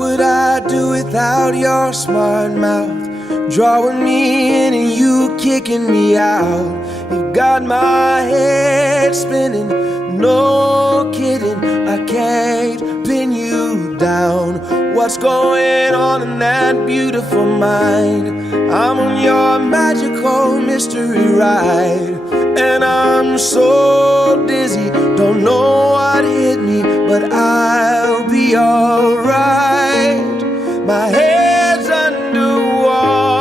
would I do without your smart mouth? Drawing me in and you kicking me out. You got my head spinning, no kidding, I can't pin you down. What's going on in that beautiful mind? I'm on your magical mystery ride, and I'm so dizzy, don't know what hit me, but I'll be alright. My head's underwater,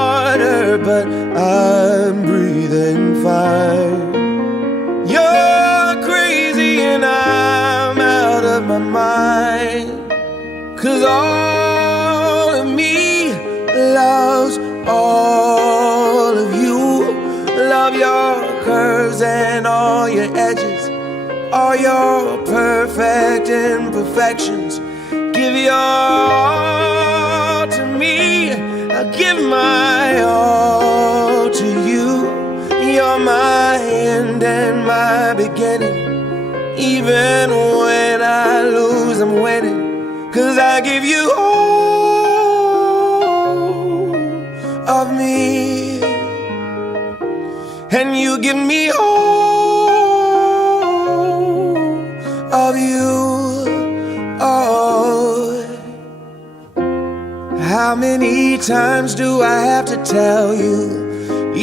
but I'm breathing fine. You're crazy and I'm out of my mind, 'cause all of me loves all of you. Love your curves and all your edges, all your perfect imperfections. Give your all to me, I'll give my all to you. You're my end and my beginning. Even when I lose, I'm winning, 'cause I give you all of me, and you give me all of you. Oh, how many times do I have to tell you?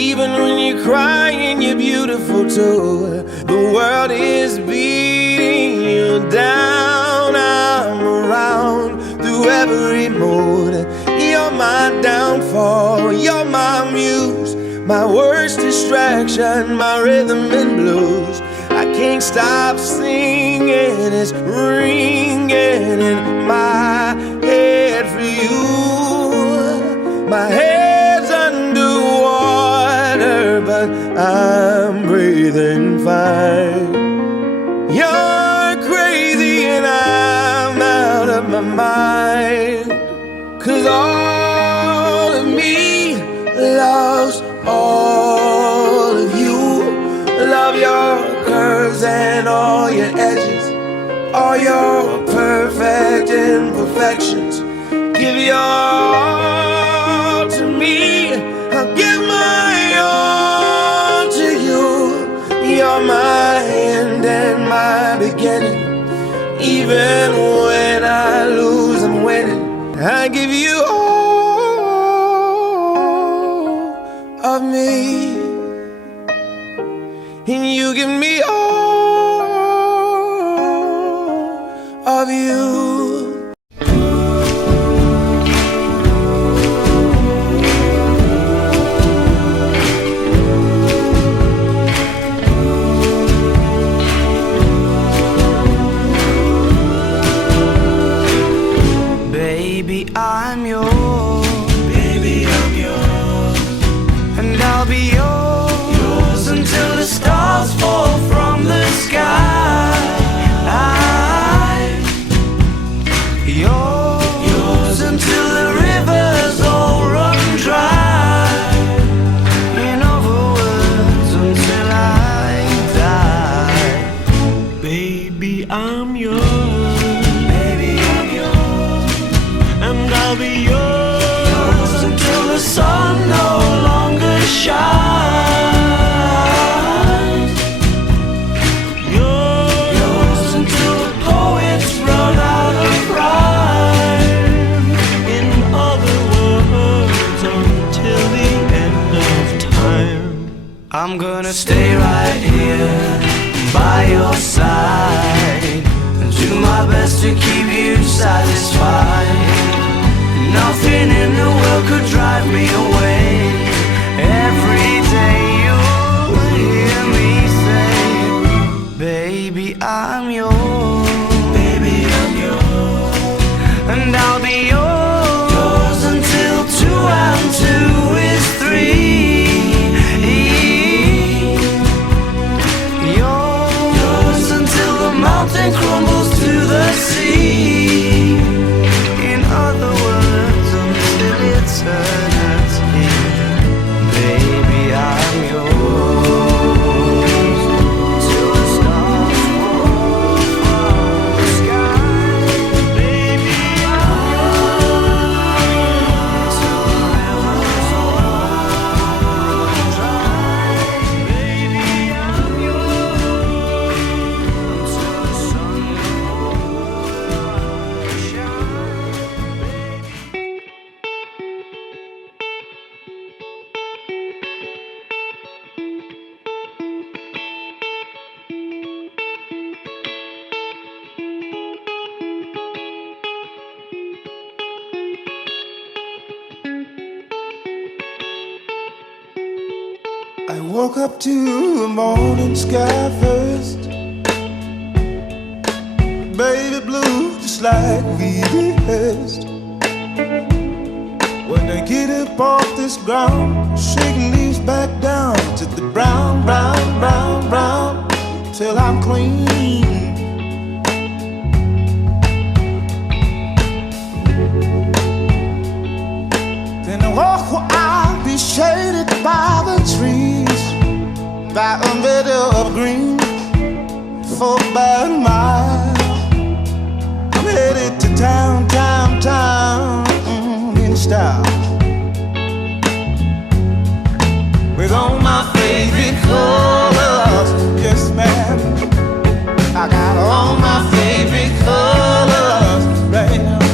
Even when you're crying, you're beautiful too. The world is beating you down. I'm around through every mood. You're my downfall, you're my muse, my worst distraction, my rhythm and blues. I can't stop singing, it's ringing in my head for you. My head's underwater, but I'm breathing fine. You're crazy and I'm out of my mind, 'cause all of me loves all of you. Love your curves and all your edges, all your perfect imperfections. Give your all to me, I'll give my all to you. You're my end and my beginning. Even when I lose, I'm winning. I give you all of me, and you give me all of you. Baby, I'm yours. Baby, I'm yours. And I'll be yours until the stars fall from the sky. Yours until the rivers all run dry. In other words, until I die. Baby, I'm yours. Baby, I'm yours. And I'll be yours until the sun no longer shines. Yours until the poets run out of rhyme. In other words, until the end of time. I'm gonna stay right here by your side and do my best to keep you satisfied. Nothing in the world could drive me away. Every day you'll hear me say, baby, I'm yours. Baby, I'm yours. And I'll be yours until 2 and 2 is 3. Yours until the mountain crumbles to the sea. woke up to the morning sky first. Baby blue, just like we rehearsed. When they get up off this ground, shaking leaves back down to the brown, brown, brown, brown, till I'm clean. Then I walk where I'll be shaded by the trees, by a meadow of green, for about a mile. I'm headed to town, town, town, in style, with all my favorite colors. Yes, ma'am, I got all my favorite colors right now.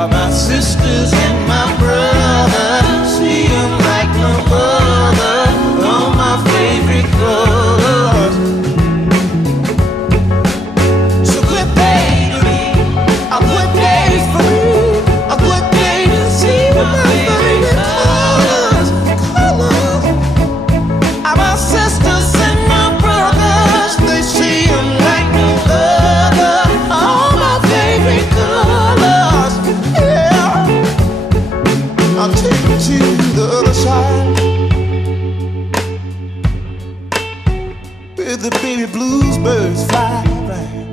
My sisters and my brothers, see them like no other. All my favorite colors. So good day to me, a good day for me, a good day to see my favorite colors. Colors. My sisters and my brothers, they see them like no other. All my favorite colors. I'll take you to the other side, where the baby blues birds fly, right?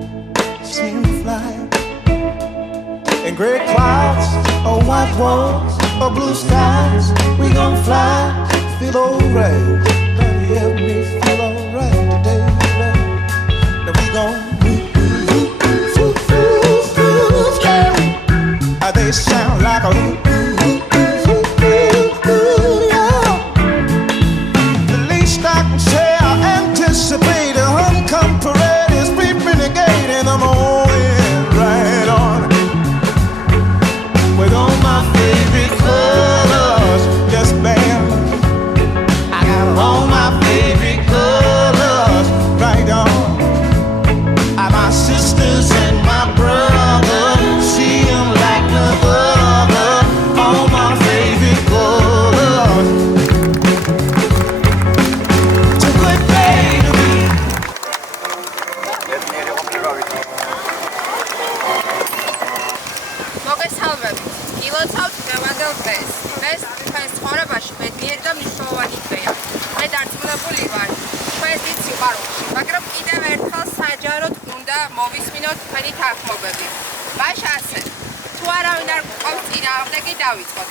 See them fly. And gray clouds, or white walls, or blue skies, we gon' fly, feel alright. Daddy help me feel alright today, right? Now we gon' yeah. They sound like a the least I can say, I anticipate a homecoming parade is beeping the gate in the morning, right on. With all my favorite colors, yes ma'am, I got all my favorite colors, right on. My sisters and my brothers, see them like no other. All my favorite colors. It's a good day to me. მოგესალმებით. გილოცავთ დღევანდელ დღეს. ეს თქვენს ცხოვრებაში ბედნიერი და მნიშვნელოვანი დღეა. მე დარწმუნებული ვარ, თქვენს დიდ სიყვარულში, მაგრამ კიდევ ერთხელ საჯაროდ უნდა მოვისმინოთ თქვენი თანხმობები. მაშ ასე, თუ არავინ არ გყავს წინააღმდეგი დავიწყოთ.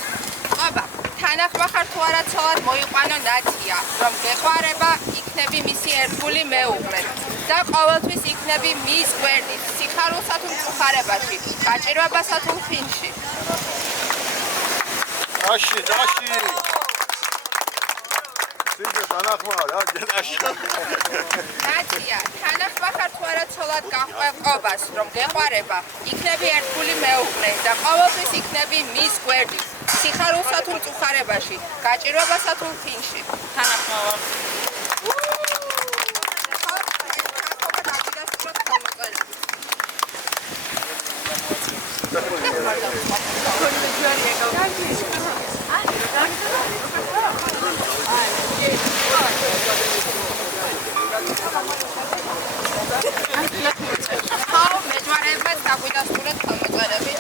ყობა, თანახმა ხარ თუ არა ცოლად მოიყვანო ნათია, რომ გეყვარება, იქნები მისი ერთგული მეუღლე და ყოველთვის იქნები მის გვერდით, სიხარულსა თუ მწუხარებაში, გაჭირვებასა თუ ხინში. Dashi. Sizce tanakma ya, Dashi. ნათია, თანახმა ხარ თუ არა ცოლად გაჰყვე ყობას, რომ გეყვარება, იქნები ერთგული მეუღლე და ყოველთვის იქნები მის გვერდით, სიხარულსა თუ მწუხარებაში, გაჭირვებასა თუ ხინში. თანახმა ვარ. მეჯვარეებმაც გაგვიდასტურეთ ხელმოწერები.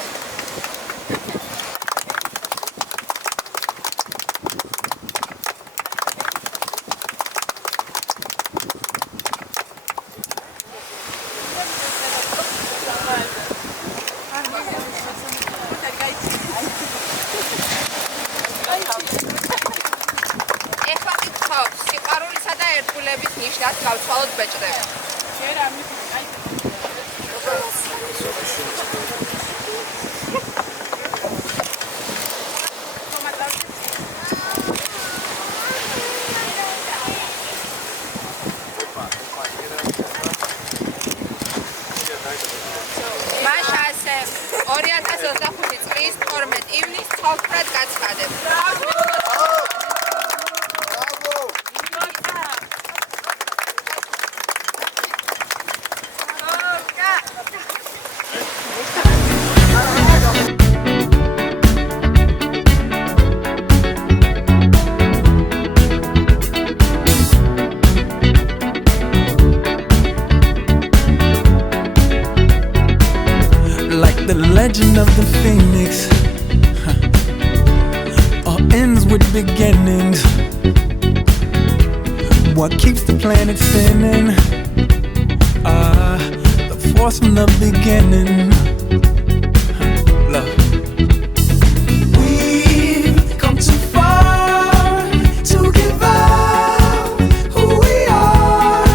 ეხლა გითხავთ, სიყვარულისა და ერთგულების ნიშნად გავცვალოთ ბეჭდები. მაშ ასე 2025 წლის 12 ივნისს ცალკრად გაცხადებ. origin of the phoenix all ends with beginnings. What keeps the planet spinning? The force from the beginning. Love. We've come too far to give up who we are.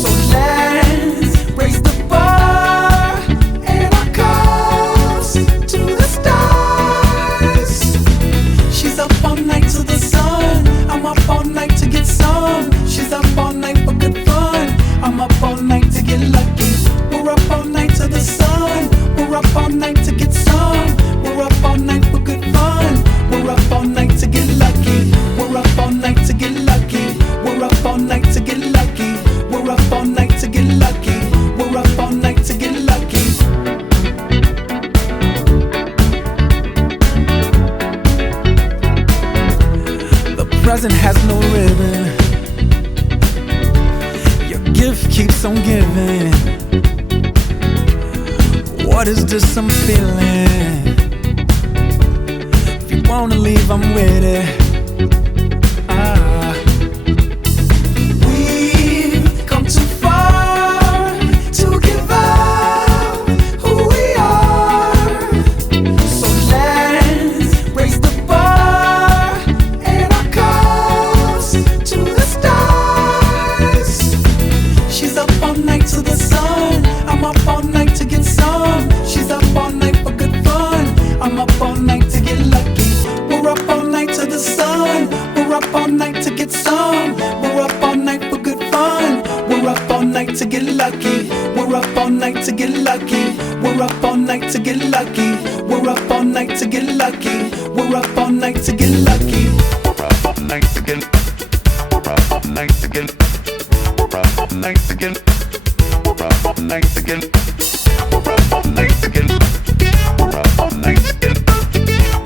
So let's raise the bar and our cups to the stars. She's up all night to the sun. I'm up all night to get some. She's up all night for good fun. I'm up all night to get lucky. We're up all night to the sun. We're up all night to get some. We're up all night for good fun. We're up all night to get lucky. We're up all night to get lucky. We're up all night to get lucky. We're up all night to get lucky. We're up all night to get lucky. The present has no ribbon. Your gift keeps on giving. What is this I'm feeling? If you wanna leave, I'm with it. We've come too far to give up who we are. So let's raise the bar and our cups to the stars. She's up all night to the sun. I'm up all night to get some. She's up all night for good fun. I'm up all night to get lucky. We're up all night to the sun. We're up all night to get some. We're up all night for good fun. We're up all night to get lucky. We're up all night to get lucky. We're up all night to get lucky. We're up all night to get lucky. We're up all night to get lucky. We're up all night to get. We're up all night to get. We're up all night to get. We're up all night to get. We're up all night to get. We're up all night to get.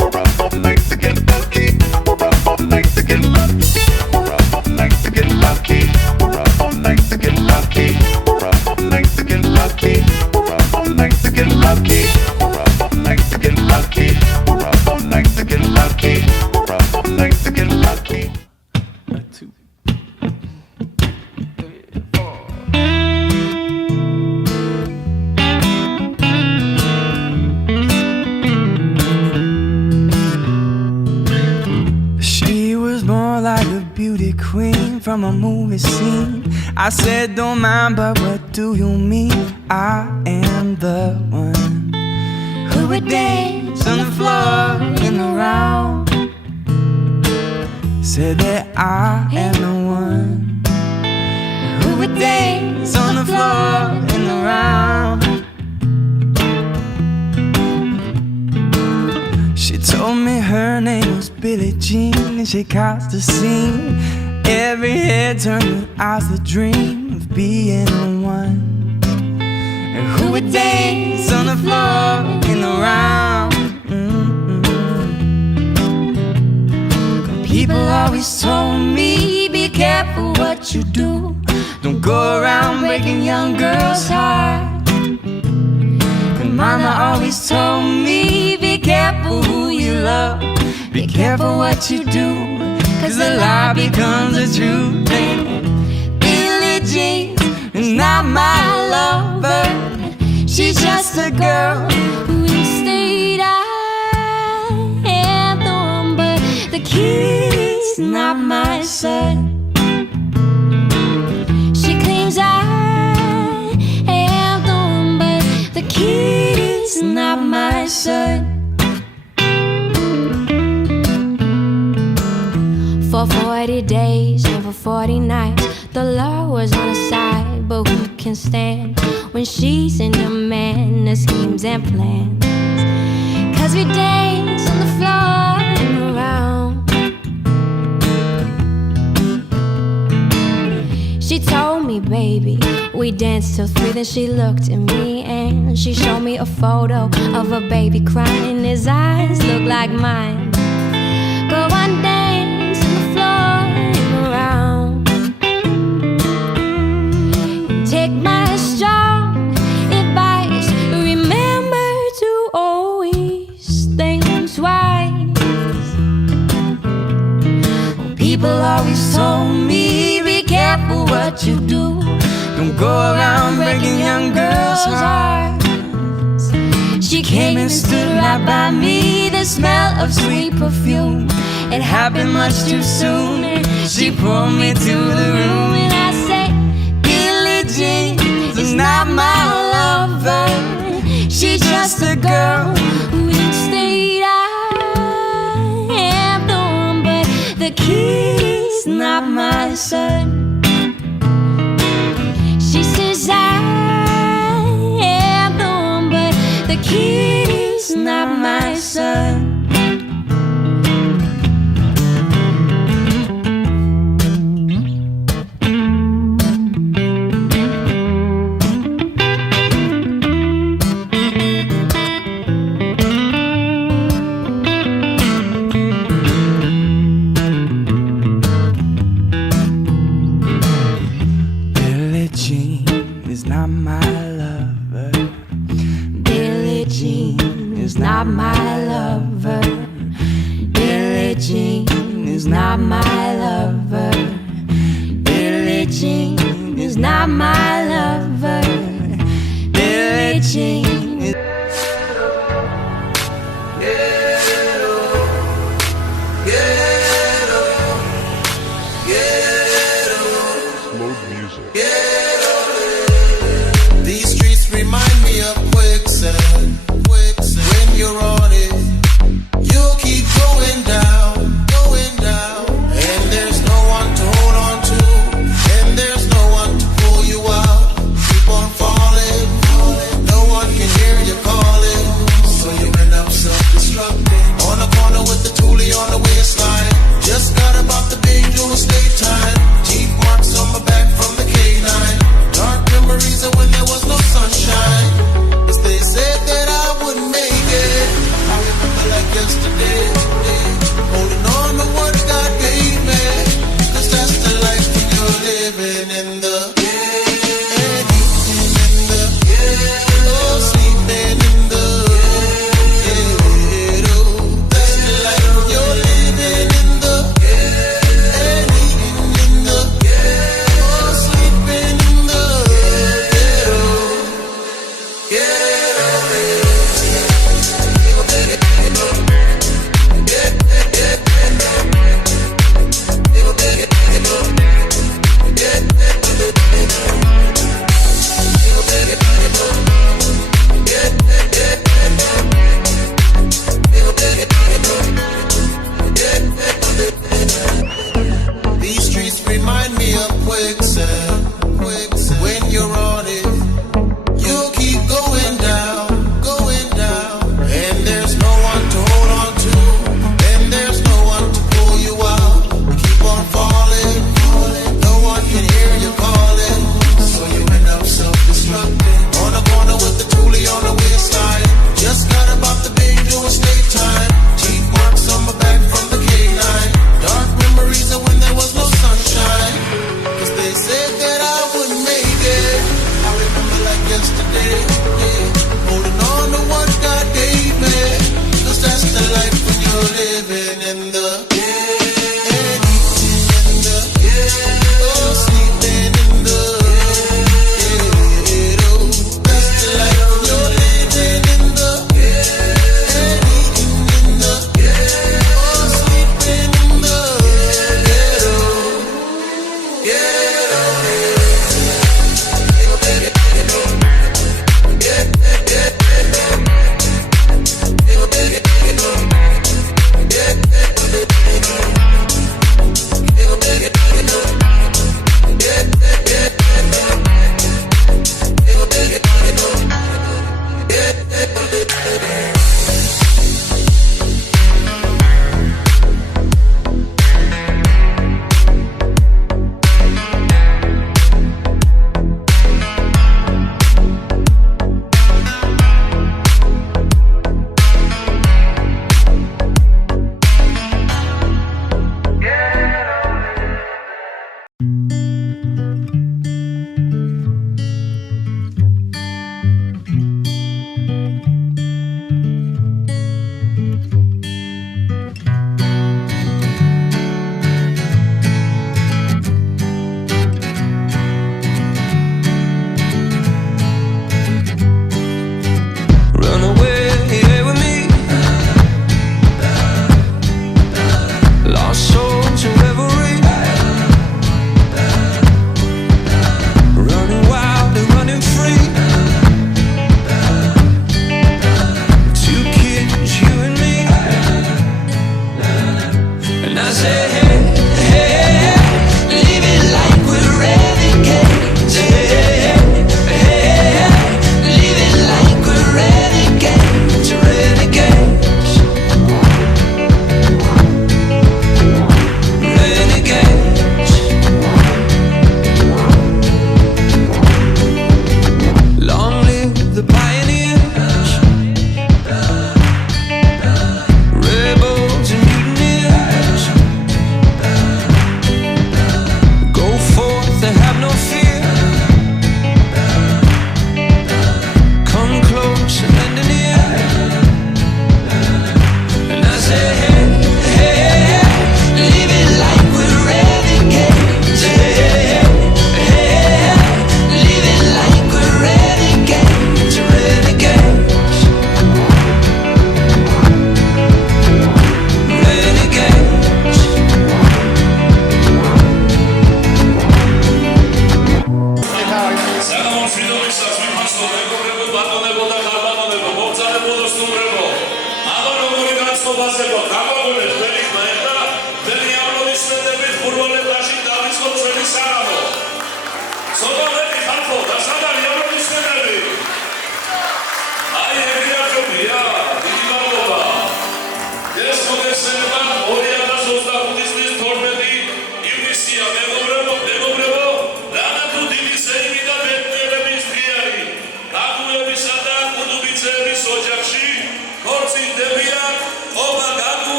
We're up all night to get lucky. We're up all night to get lucky. We're up all night to get lucky. We're up all night to get lucky. We're up all night to get lucky. We're up all night to get lucky. We're up all night to get lucky. We're up all night to get lucky. We're up all night to get lucky. She was more like a beauty queen from a movie scene. I said, don't mind, but what do you mean? I am the one who would dance on the floor in the round. Said that I am the one who would dance on the floor in the round. She told me her name was Billie Jean, and she caused a scene. Every head turned with eyes that dream of being the one who would dance on the floor in the round. People always told me, be careful what you do. Don't go around breaking young girls' hearts. And mama always told me, be careful who you love. Be careful what you do, 'cause the lie becomes the truth. Billie Jean is not my lover. She's just a girl who instead I am the one, but the kid's not my son. She claims I am the one, but the kid is not my son. For 40 days and for 40 nights, the law was on her side, but who can stand when she's in demand of schemes and plans? 'Cause we dance on the floor and around. She told me, baby, we danced till 3. Then she looked at me and she showed me a photo of a baby crying. His eyes look like mine. Go on, dance on the floor and around. Take my strong advice, remember to what you do. Don't go around breaking young girls' hearts. She came and stood right by me, the smell of sweet perfume. It happened much too soon. She pulled me to the room and I said, Billie Jean is not my lover. She's just a girl who stayed. I am the one, but the key's not my son. She says I am the one, but the key's not my son. Not my lover. Billie Jean is not my lover. Billie Jean is not my lover. Billie Jean is Mode music. These streets remind me of quicksand. When you're on it, you'll keep going down, and there's no one to hold on to, and there's no one to pull you out. Keep on falling, no one can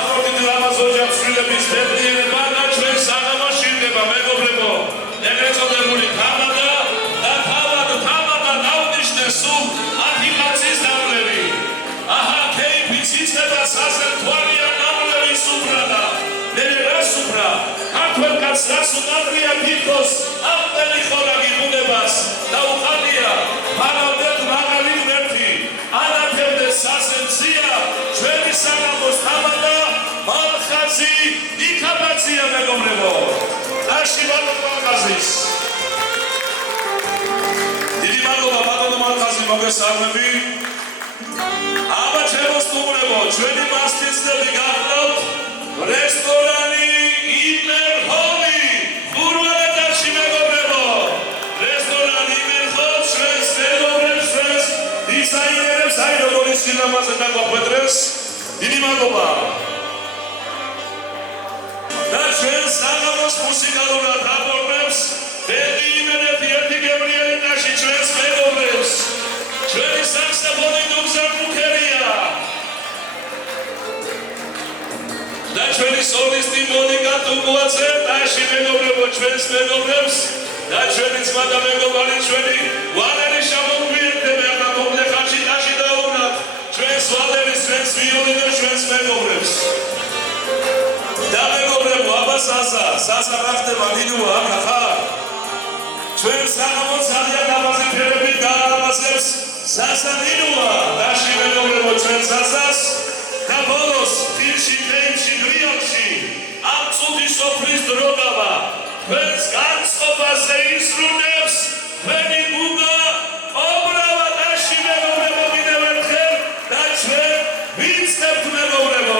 აფროდიტ ლამაზ ოჯახს შვილების ბედნიერება და ჩვენ საღამოში ირგება მეგობრებო. ეგრეთწოდებული თამადა და თამადა დაუნიშნე სულ 10 კაცის დამლევი. აჰა ქეიფიც იცება სასერთვალიან დამლევი სუფრა და მე რა სუფრა ქართველ კაცს რას უნატრია თითქოს ამდენი ხორაგი ბუნებას და უხალია ფარავდეთ მაღალი ღმერთი ანათებდეს სასენცია ჩვენი საგამოს თამადა მალხაზი იქაბაცია მეგობრებო დაში ბატონო მალხაზის დიდი მადლობა ბატონო მალხაზი მოგესალმები აბა ჩემო სტუმრებო ჩვენი მასპინძლები გახლავთ რესტორანი იმერჰოლი ხურვალეთში მეგობრებო რესტორანი იმერჰოლ ჩვენს მეგობრებს ჩვენს დიზაინერებს აი როგორი სილამაზე დაგვახვედრეს დიდი მადლობა და ჩვენ საღამოს მუსიკალურად აფორმებს ბედი იმერეთი ერთი გებრიელიტაში ჩვენს მეგობრებს ჩვენი საქსოფონი დუგზარ მუქერია და ჩვენი სოლისტი მონიკა ტუკუაძე დაში მეგობრებო ჩვენს მეგობრებს და ჩვენი ძმა და მეგობარი ჩვენი ვალერი შემოგვიერთდება ახლა მომდე ხანში დაში დაუბრუნდათ ჩვენს ვალერის ჩვენს ვიოლინოს ჩვენს მეგობრებს და მეგობრებო აბა სასა რა ხდება ნინუა აქ ახლა ჩვენ საღამოს ძალიან ლამაზი ფერებით გაამასებს სასა ნინუა დაში მეგობრებო ჩვენ სასას და ბოლოს დილში დღეებში გრიალში ამ წუთის სოფლის დროგავა თქვენს განწყობაზე ისრუნებს თქვენი გუგა ობრავა დაში მეგობრებო კიდევ ერთხელ და ჩვენ ვინცდებთ მეგობრებო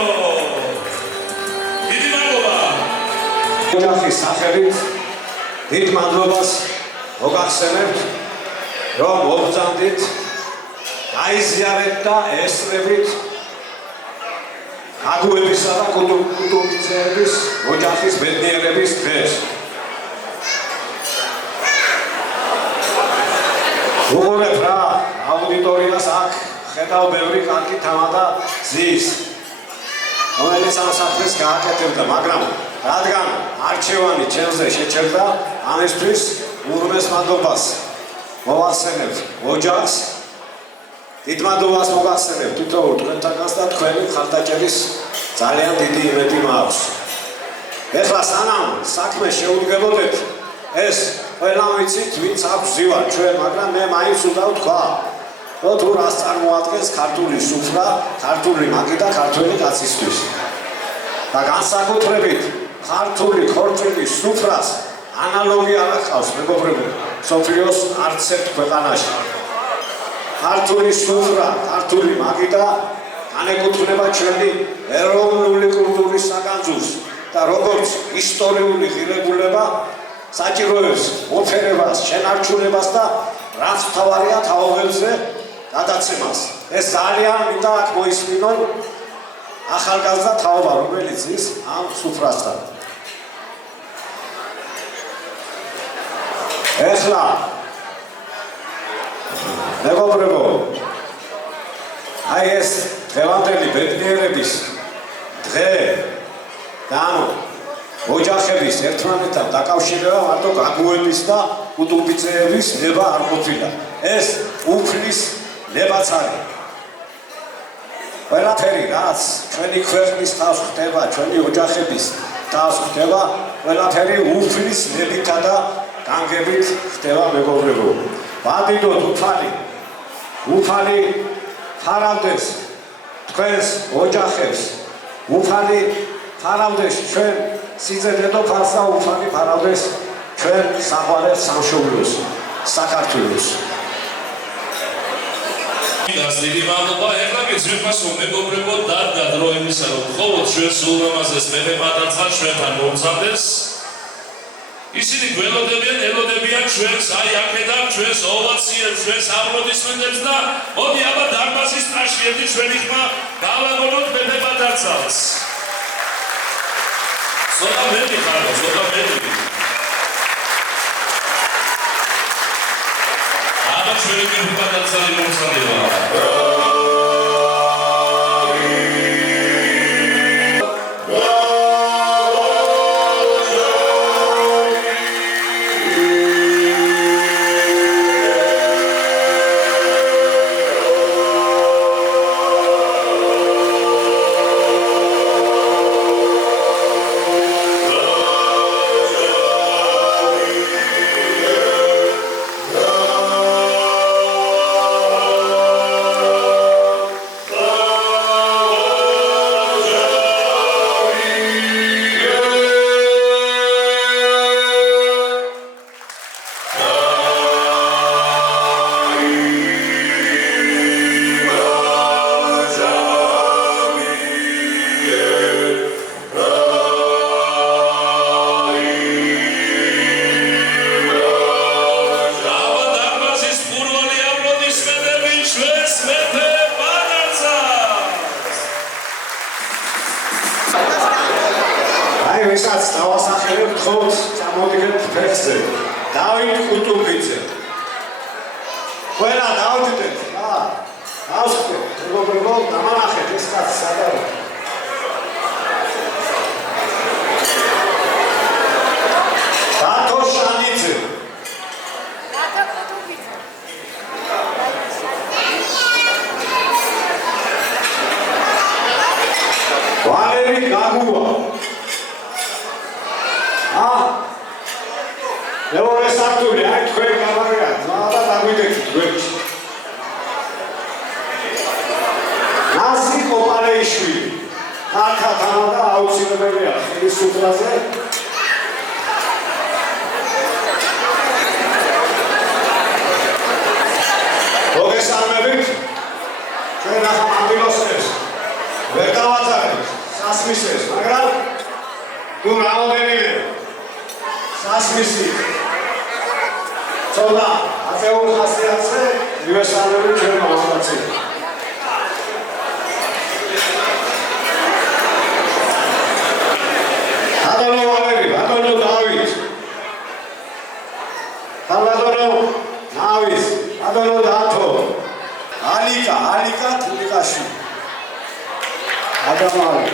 დიდი მადლობა ოჯახის სახელით დიდ მადლობას მოგახსენებთ რომ მობრძანდით გაიზიარეთ და ესწრებით აგუებისა და კულტურების ოჯახის ბედნიერების დღეს. უყურებ რა აუდიტორიას აქ ხედავ ბევრი კარგი თამადა ზის რომელიც ამ საფრთხეს გააკეთებდა მაგრამ რადგან არჩევანი ჩემზე შეჩერდა ამისთვის უღრმეს მადლობას მოვახსენებთ ოჯახს დიდ მადლობას მოგახსენებთ თითოეულ თქვენთანაც და თქვენი მხარდაჭერის ძალიან დიდი იმედი მაქვს. ეხლა სანამ საქმე შეუდგებოდეთ ეს ყველა ვიცით ვინც აქვს ზივა ჩვენ მაგრამ მე მაინც უნდა ვთქვა რომ თუ რას წარმოადგენს ქართული სუფრა ქართული მაგი და ქართველი კაცისთვის და განსაკუთრებით ქართული ქორწილის სუფრას ანალოგი არ აქვს მეგობრებო სოფლიოს არც ერთ ქვეყანაში ქართული სუფრა, ქართული მაგი და განეკუთვნება ჩვენი ეროვნული კულტურის საგანძურს და როგორც ისტორიული ღირებულება საჭიროებს მოფერებას, შენარჩუნებას და რაც მთავარია თაობებზე გადაცემას. ეს ძალიან მინდა აქ მოისმინონ ახალგაზრდა თაობა, რომელიც ის ამ სუფრასთან. ეხლა მეგობრებო, აი ეს დღევანდელი ბედნიერების დღე და ანუ ოჯახების ერთმანეთთან დაკავშირება მარტო გაგუების და უტუბიცეების ნება არ ყოფილა. ეს უფლის ლებაც არის. ყველაფერი რაც ჩვენი ქვეყნის თავს ხდება, ჩვენი ოჯახების თავს ხდება, ყველაფერი უფლის ლებითა და განგებით ხდება მეგობრებო. ვადიდოთ უფალი ფარავდეს თქვენს ოჯახებს, უფალი ფარავდეს ჩვენ სიძენდედოფალს და უფალი ფარავდეს ჩვენ საყვარელ სამშობლოს, საქართველოს. დიდი მადლობა, ეხლა გეძვირფას რომ მეგობრებო დარდა დრო იმისა რომ მხოლოდ ჩვენს ულამაზეს მეფე-პატარცა ჩვენთან მომცამდეს ისინი ელოდებიან ჩვენს აი აქედან ჩვენს ოვაციებს, ჩვენს აპლოდისმენტებს და მოდი აბა დარბაზის ტაში ერთი ჩვენი ხმა გავაგონოთ მეფე-პატარცას. ზონა მეტი ხარო, ზონა მეტი. აბა ჩვენი მეფე-პატარცალი მომცამდება. გთხოვთ წამოვიდგეთ ფეხზე. დავით კუტუბიძე. ყველა დავდიდეთ. დავსხდეთ. როგორ დამანახეთ ეს კაცი სადაა. დათო შანიძე. ვალერი გაგუა. მეორე სართული, აი თქვენ გამარია, და დაგვიდექით გვერდში. ნაზი კოპალეიშვილი. ახლა თამადა აუცილებელია ხილის სუფრაზე. მოგესალმებით. ჩვენ ახლა ამბილოსებს ვერ დავაძახეთ სასმისებს, მაგრამ თუ რაოდენიმე სასმისი ცოტა აწეულ ხასიათზე მივესალმებით ჩვენ მამაკაცებს. ბატონო ვალერი, ბატონო დავით, ბატონო ნავის, ბატონო დათო, ალიკა თურიკაშვილი. ადამალი.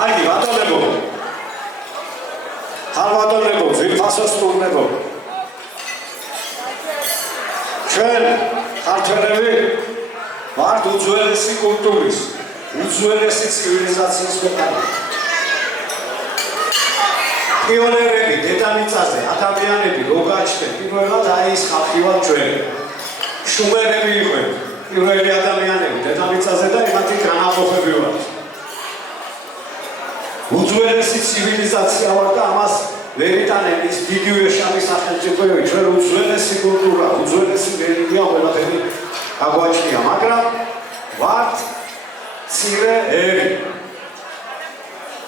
აგი ბატონებო. ხალბატონებო, ვიფასოს სტუმრებო. ჩვენ ქართველები ვართ უძველესი კულტურის, უძველესი ცივილიზაციის ქვეყანა. პიონერები დედამიწაზე, ადამიანები რო გაჩნდნენ, პირველად აი ეს ხალხი ვარ ჩვენ. შუმერები იყვნენ, პირველი ადამიანები დედამიწაზე და იმათი განაყოფები ვართ. უძველესი ცივილიზაცია ვარ და ამას ვერ იტანენ ის დიდი ვეშამის სახელმწიფოები, ჩვენ უძველესი კულტურა, უძველესი რელიგია ყველაფერი გაგვაჩნია, მაგრამ ვართ მცირე ერი.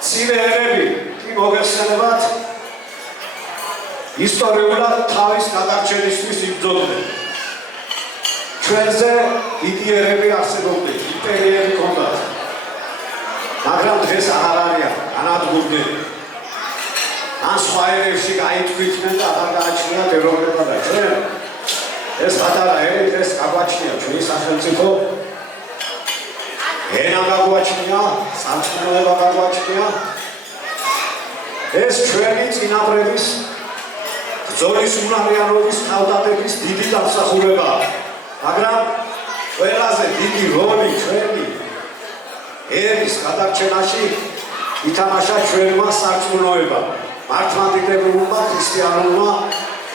მცირე ერები კი მოგეხსენებათ ისტორიულად თავის გადარჩენისთვის იბრძოდნენ. ჩვენზე დიდი ერები არსებობდნენ, იმპერიები ჰქონდათ. მაგრამ დღეს აღარ არიან, განადგურდნენ. ან სხვა ერებში გაითქვიდნენ და აღარ გააჩნიათ ევროპელთა და ჩვენ ეს პატარა ერი დღეს გაგვაჩნია ჩვენი სახელმწიფო. ენა გაგვაჩნია, სამწყნელობა გაგვაჩნია. ეს ჩვენი წინაპრების ბრძოლის უნარიანობის თავდადების დიდი დამსახურებაა. მაგრამ ყველაზე დიდი როლი ჩვენი ერის გადარჩენაში ითამაშა ჩვენმა სარწმუნოებამ, მართლმადიდებულმა ქრისტიანულმა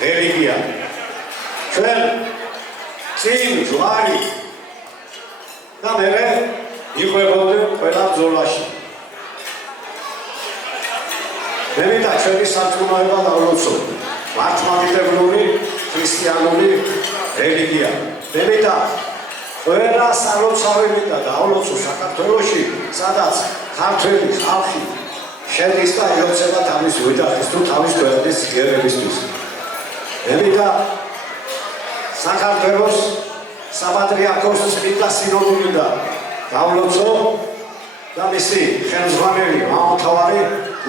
რელიგიამ. ჩვენ წინ ჯვარი და მერე იყვებოდნენ ყველა ბრძოლაში. მე მინდა ჩვენი სარწმუნოება დავლოცოთ. მართლმადიდებლური ქრისტიანული რელიგია. მე მინდა ყველა სალოცავი მინდა დავლოცო საქართველოში, სადაც ქართველი ხალხი შედის და ელოცება თავის ოჯახის თუ თავის ქვეყნის ძლიერებისთვის. მე მინდა საქართველოს საპატრიარქოს წმინდა სინოდი მინდა დავლოცო და მისი ხელმძღვანელი მამამთავარი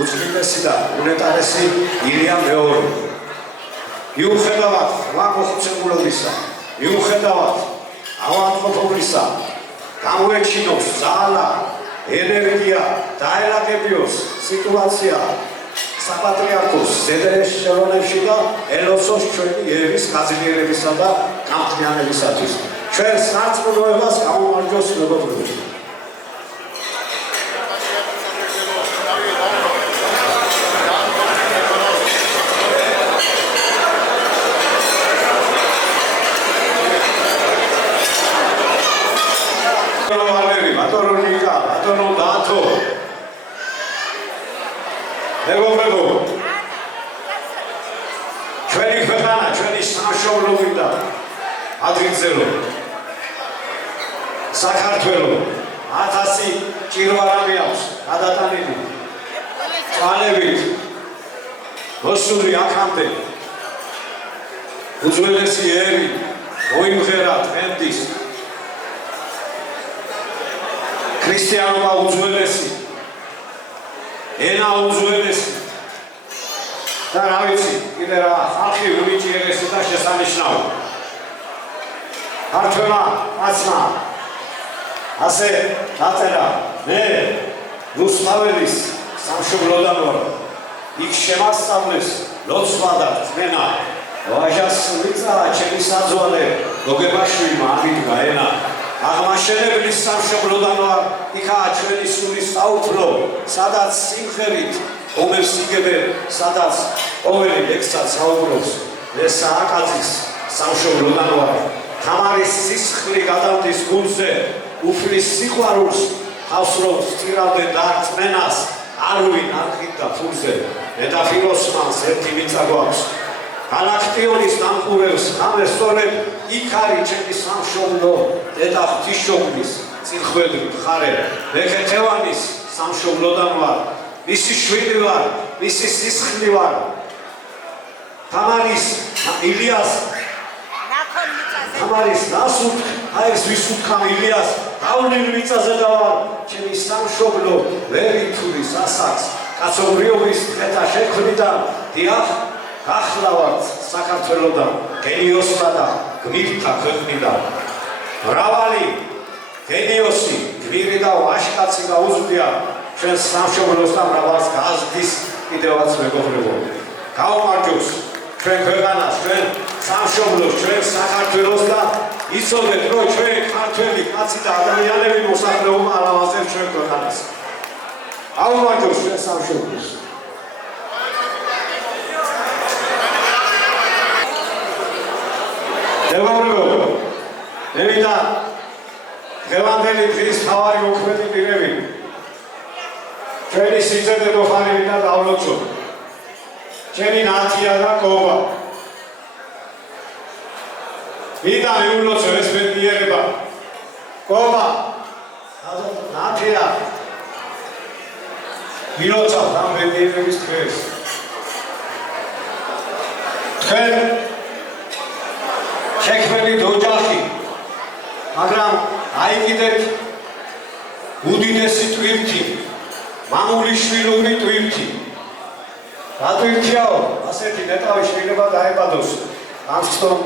უწმინდესი და უნეტარესი ილია მეორე. მიუხედავად მოხუცებულობისა, მიუხედავად ავადმყოფობისა, გამოეჩინოს ძალა, ენერგია, დაელაგებიოს სიტუაცია საპატრიარქოს ზედაერის ხელოვნებში და ელოცოს ჩვენი ერის გაძლიერებისა და გამყრიანებისათვის. ჩვენ სარწმუნოებას გამომარჯოს მეგობრებო. ბატონო დათო. მეგობრებო, ჩვენი ქვეყანა, ჩვენი სამშობლო მინდა ადრინძელო. საქართველო 1000 ჭირვარამი აქვს გადატანილი. წყალებით მოსული აქამდე უძველესი ერი მოიმღერა დღემდის ქრისტიანობა უძველესი ენა უძველესი და რა ვიცი კიდე რა ხალხი უნიჭიერესი და შესანიშნავი ქართველმა კაცმა ასე დაწერა მე რუსთაველის სამშობლოდან ვარ იქ შემასწავლეს ლოცვა და წმენა ვაჟას ვიწარა ჩემი საძვალე გოგებაშვილმა ამიდგა ენა აღმაშენებლის სამშობლოდან ვარ იქაა ჩვენი სული საუფლო სადაც სიმღერით ომებს იგებენ სადაც ყოველი ლექსად საუბრობს მე სააკაძის სამშობლოდან ვარ თამარის სისხლი გადავდის გულზე უფლის სიყვარულს ხავსრობს წირავდნენ დარწმენას არვინ არხით და ფულზე მე და ფილოსმანს ერთი მიწა გვაქვს გალაქტიონის დამყურებს ამე სწორედ იქ არის ჩემი სამშობლო დედა ღვთისმშობლის წირხვედრი ხარე მე ქეთევანის სამშობლოდან ვარ მისი შვილი ვარ მისი სისხლი ვარ თამარის ილიას თამარის ნასუთ აეს ვისუთხამ ილიას დავნილ მიწაზე დავარ ჩემი სამშობლო ვერითურის ასაკს კაცობრიობის დღეთა შექმნიდან დიახ გახლავართ საქართველოდან გენიოსთა და გმირთა ქვეყნიდან მრავალი გენიოსი გმირი და ვაჟკაცი გაუზრდია ჩვენს სამშობლოს და მრავალს გაზრდის კიდევაც მეგობრებო გაუმარჯოს ჩვენ ქვეყანას ჩვენ სამშობლოს ჩვენ საქართველოს და იცოდეთ რომ ჩვენ ქართველი კაცი და ადამიანები მოსახლეობა არ ავაზებს ჩვენ ქვეყანას გაუმარჯოს ჩვენ სამშობლოს მეგობრებო მე მინდა დღევანდელი დღის მთავარი მოქმედი პირები ჩვენი სიძებე დოფანი მინდა დავლოცოთ ჩემი ნათია და კობა მინდა მიულოცო ეს ბედნიერება კობა ნათია მილოცავ ამ ბედნიერების დღეს თქვენ შექმნით ოჯახი მაგრამ აიგიდეთ უდიდესი ტვირთი მამულიშვილური ტვირთი რა ტვირთიაო ასეთი ნეტავი შვილება დაებადოს ამსტომ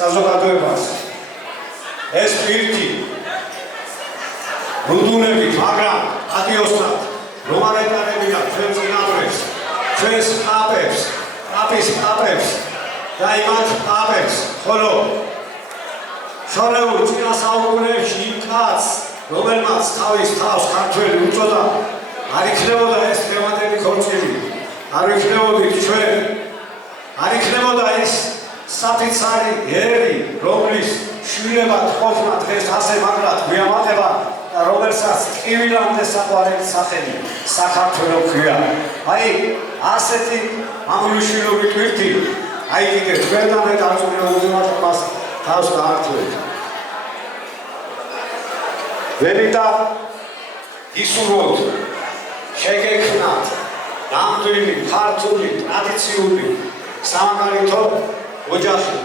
საზოგადოებას ეს ტვირთი რუდუნებით მაგრამ პატიოსნად რომ არ ეტარებინა ჩვენ წინაპრებს ჩვენს პაპებს პაპის პაპებს და იმათ პაპებს ხოლო შორეულ წინა საუკუნეებში იმ კაცს რომელმაც თავის თავს ქართველი უწოდა არ იქნებოდა ეს დღევანდელი ქორწილი არ იქნებოდით ჩვენ არ იქნებოდა ეს საფიცარი ერი რომლის შვილებად ყოფნა დღეს ასე მაგრად გვიამატება და რომელსაც ტკივილამდე საყვარელი სახელი საქართველო ქვია აი ასეთი მამულიშვილური ტვირთი აი კიდე თქვენ და მე დარწმუნებული ვარ მას თავს გაართვეთ ვერიტა ისურვოთ შეგექმნათ ნამდვილი ქართული ტრადიციული სამაგალითო ოჯახი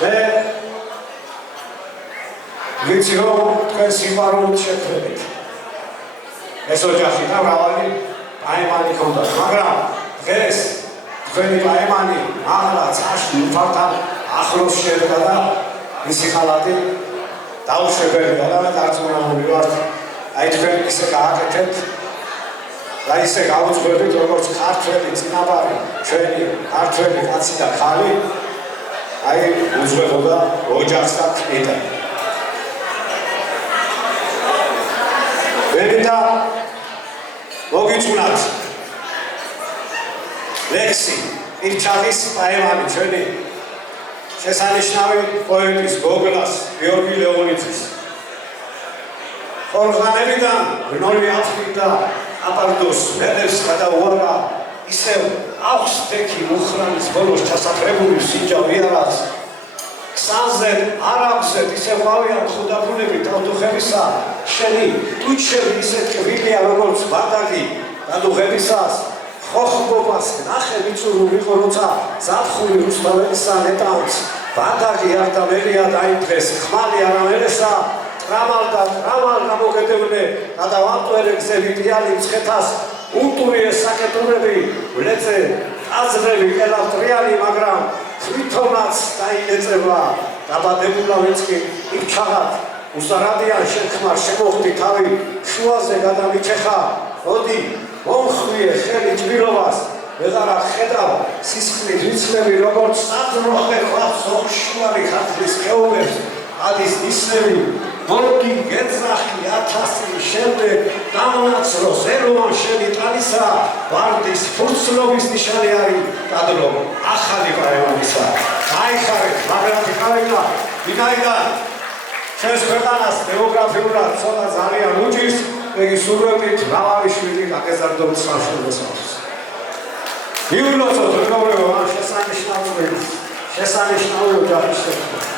მე ვიცი რომ თქვენ სიყვარულით შექმნით ეს ოჯახი და მრავალი პაემანი ჰქონდათ მაგრამ დღეს თქვენი პაემანი ახლა ცაში უფალთან ახლოს შედგა და მისი ხალათი დაუშვებელია და მე დარწმუნებული ვარ აი თქვენ ისე გააკეთებთ და ისე გავუძღვებით როგორც ქართველი წინაპარი ჩვენი ქართველი კაცი და ხალი აი უძღვებოდა ოჯახს და ქმნიდა ვერიტა მოგიწვნათ ლექსი ირჩაღის პაემანი ჩვენი შესანიშნავი პოეტის გოგლას გიორგი ლეონიძის ხორღანებიდან გნოლი ათვლით და აპარდოს მედებს გადაუარა ისევ აქვს თექი მუხრანის ბოლოს ჩასაფრებული სინჯავი არას ქსანზე არაგზეთ ისევ ყავიან ხუდაფულები თავდუხებისა შენი ტუჩები ისეთ კბილია როგორც ბარდაგი გადუღებისას ხოხბობას ნახე მიწურულ იყო როცა ზაფხული რუსთაველისა ნეტავც ბადაგი არ და მერია დაიფრეს ხმალი არამერესა ტრამალ გამოგედევნე გადავამტვერე გზები პიალი მცხეთას უტურიე საკეთურები ვლეწე აზრები ყელავ ტრიალი მაგრამ თვითონაც დაინეწება დაბადებულა ვეცკი იქჩაღად უსარადიან შექმარ შემოხდი თავი შუაზე გადამიჩეხა მოდი მომხვიე ხელი ჭვირობას ვეღარა ხედავ სისხლით ვიცლები როგორც სადროხე ხვავს ოხშუარი ხათრის ხეობებს ადის ნისლები მორგი გეძახი 1000 წლის შემდეგ დამონაცროს ეროვან შენი ტანისა ვარდის ფურცლობის ნიშანი არის დადრო ახალი პაეონისა აიხარეთ მაგრად იყავინა ვინაიდან ჩვენს ქვეყანას დემოგრაფიულად ცოტა ძალიან უჭირს იგი სურვებით მრავალი შვილი გაგეზარდოთ სამშობლოს იულოცოთ როგორია ამ შესანიშნავი ოჯახის შექმნა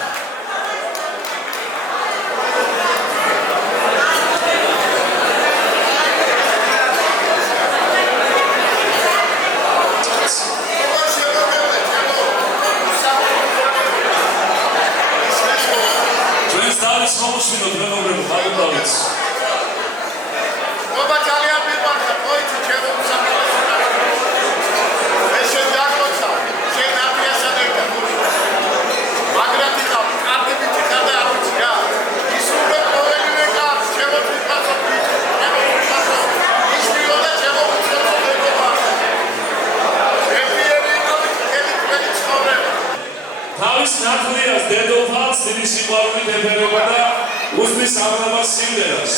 თავის ნათლიას დედოფალს დიდი სიყვარულით ეფერება და უსმის ამნამას სიმღერას.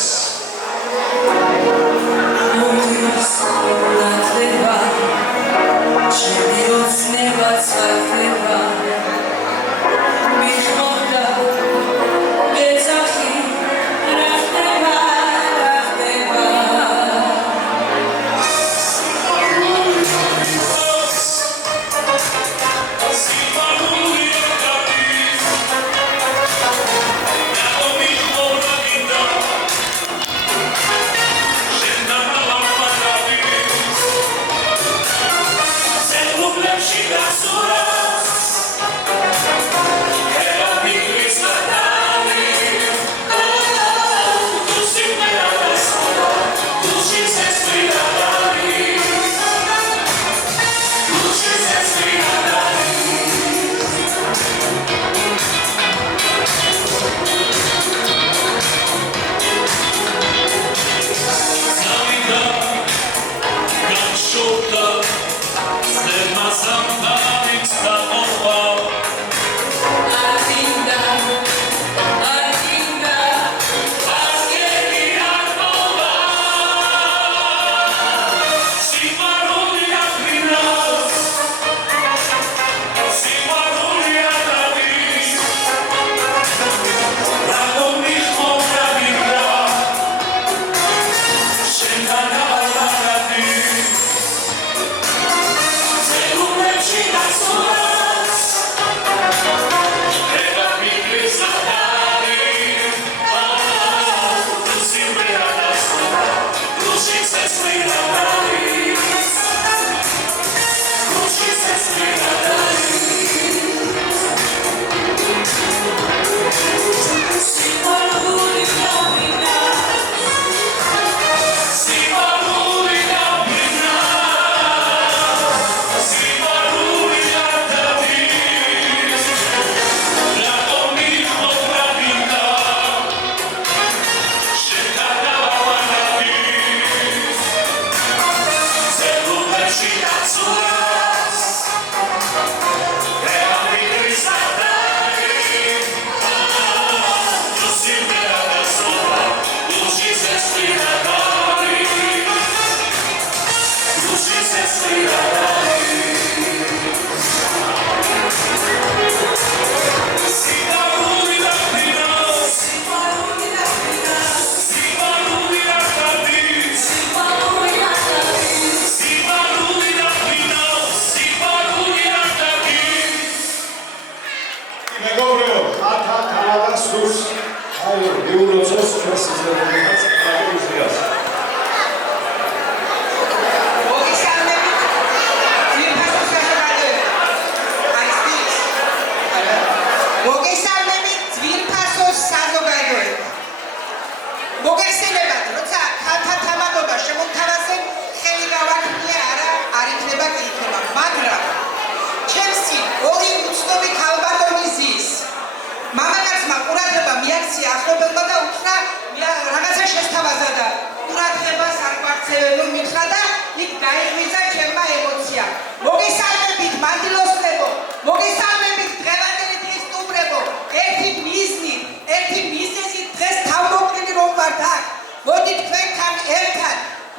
გაიღვიძა ჩემმა ემოციამ. მოგესალმებით მანდილოსნებო, მოგესალმებით დღევანდელი დღის სტუმრებო. ერთი მიზნით დღეს თავმოყრილი რომ ვართ აქ. მოდით თქვენთან ერთად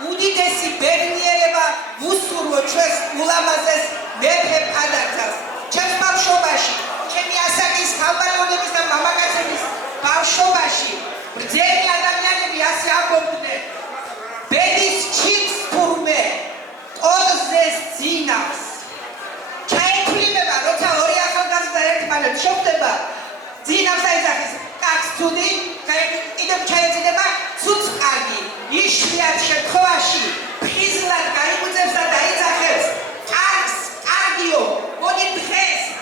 უდიდესი ბედნიერება ვუსურვოთ ჩვენს ულამაზეს მეფე ფადაგზას. ჩემს ბავშვობაში, ჩემი ასაკის ქალბატონების და მამაკაცების ბავშვობაში ბრძენი ადამიანები ასე ამბობდნენ: ბედის ჩიქს თურმე ყოდზეს ძინავს. ჩაექვლინება, როცა ორი ახალგაზრდა ერთმანეთს შეხვდება, ძინავს აიძახის კაცს ცუდი, კიდევ ჩაეძინება ცუდს კარგი. იშვიათ შემთხვევაში ფხიზლად გაიგუძებს და დაიძახებს კარგს კარგიო. მოდი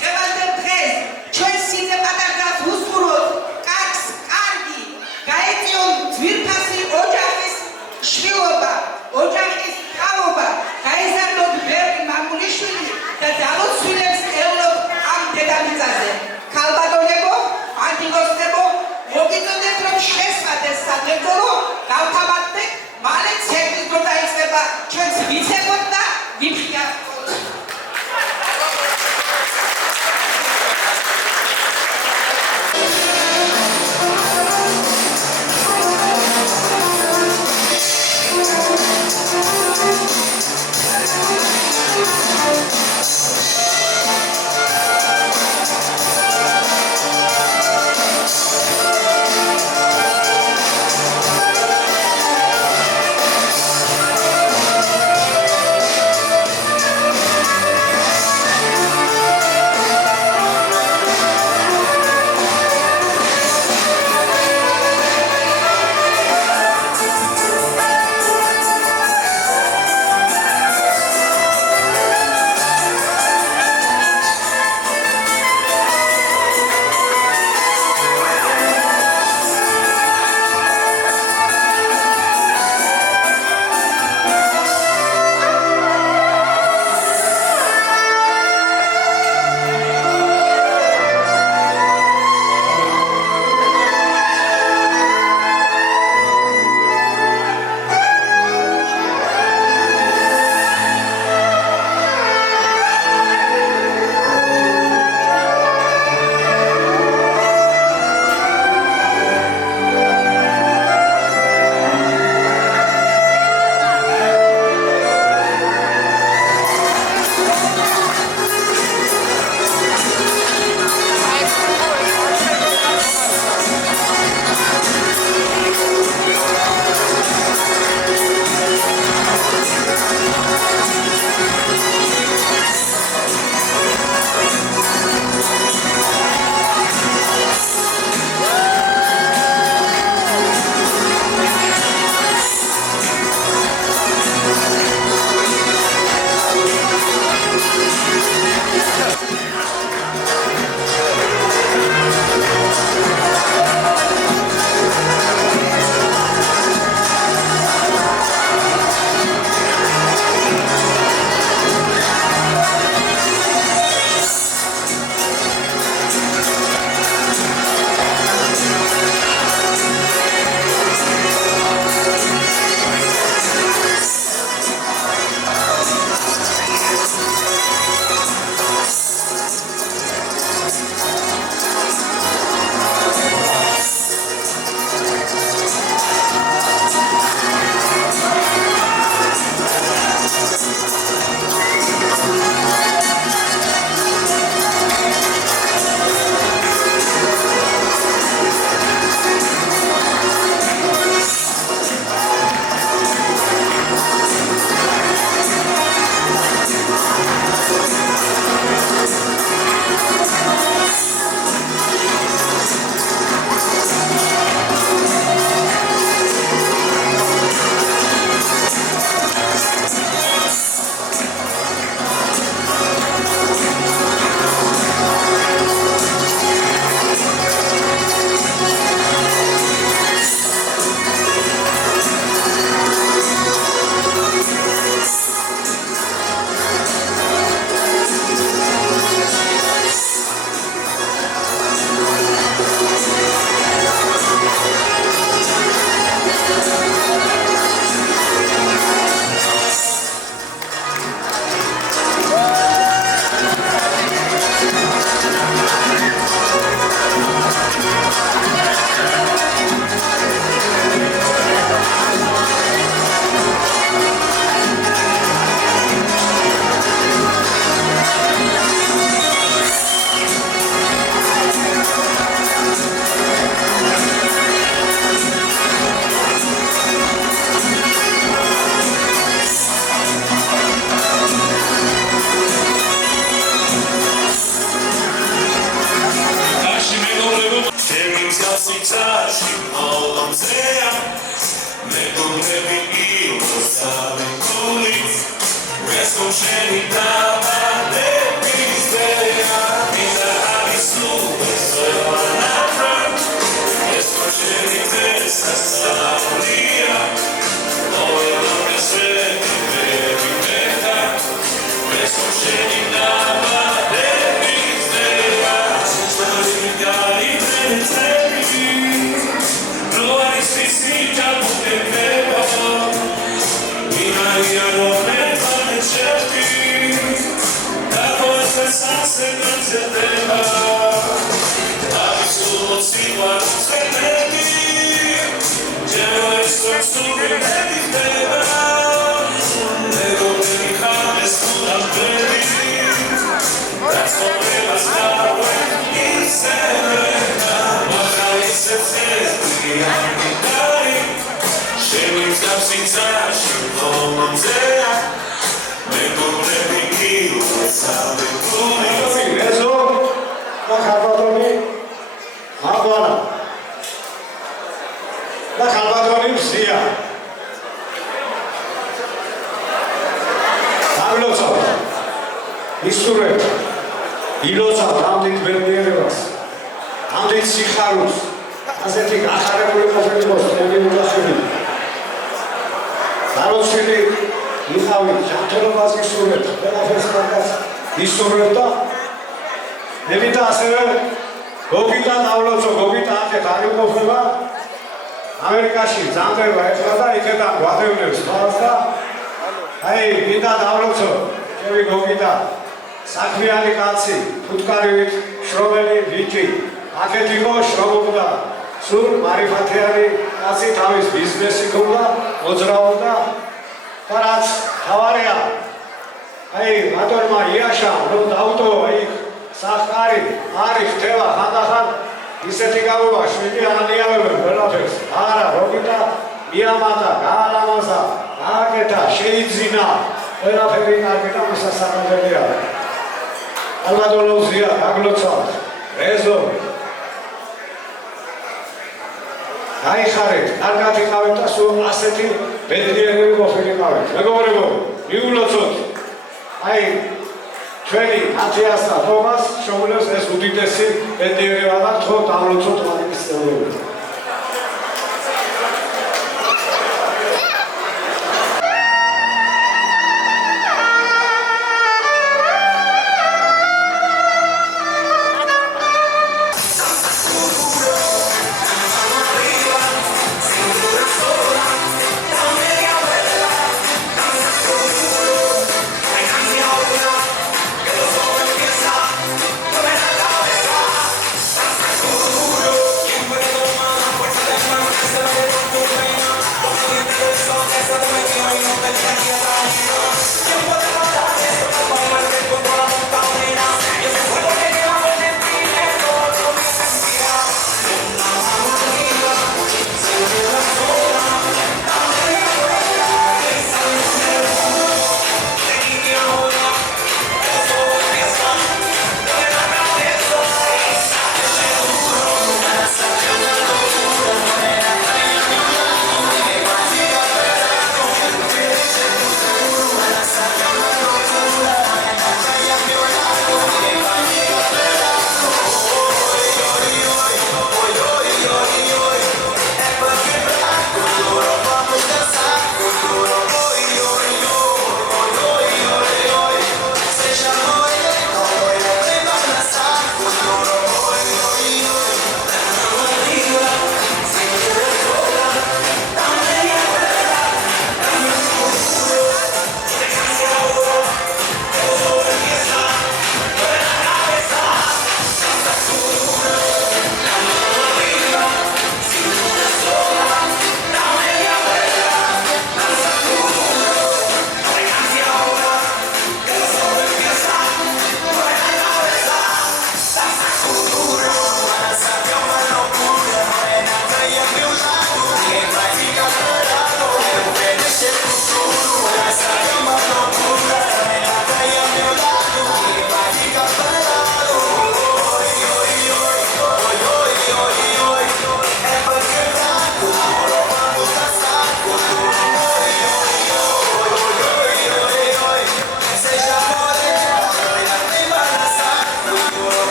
დღევანდელ დღეს ჩვენ სიძე პატარგას ვუსურვოთ კარგს კარგი. გაეწიონ ძვირფასი ოჯახის შვილობა, ოჯახის თავობა, გაიზარდოთ ბევრი მამულიშვილი და დავოცვილებს ელოთ ამ დედამიწაზე. ქალბატონებო, მანდილოსნებო, მოგიწოდეთ რომ შესვადეთ სადღეგრძელო, გავთამართეთ, მალე ცეკვის დრო დაიწყება, ჩვენს ვიცებოთ და ვიფხიაროთ.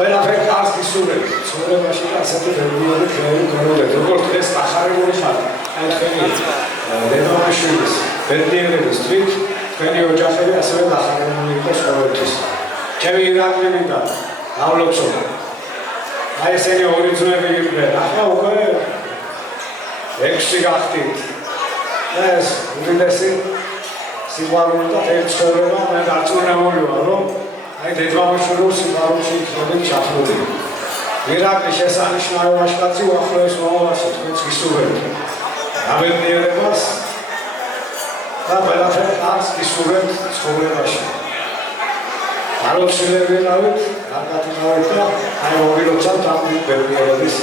ყველაფერი კარს გისურვებთ, ცხოვრებაში და ასეთი რეგულარული დღეები გქონოდეთ, როგორც ეს ახარებული ხარ. აი თქვენი დედამაშვილის ბედნიერების თვით თქვენი ოჯახები ასევე ახარებული იყოს ყოველთვის. ჩემი ირაკლი მინდა გავლოცო. აი ესენი ორი ძმები იყვნენ, ახლა უკვე 6 გახდით. ეს უდიდესი სიყვარული და ერთშორება მე დარწმუნებული ვარ, რომ აი დედამაშვილის სიყვარულში იქნებით ჩაფრული. ირაკლის შესანიშნავი ვაჟკაცი უახლოეს მომავალში თქვენს გისურვებთ. გამეცნიერებას და ყველაფერს არც გისურვებთ ცხოვრებაში. აროცელებინავით, რაკათინავით და აი მოგილოცავთ ამ ბედნიერების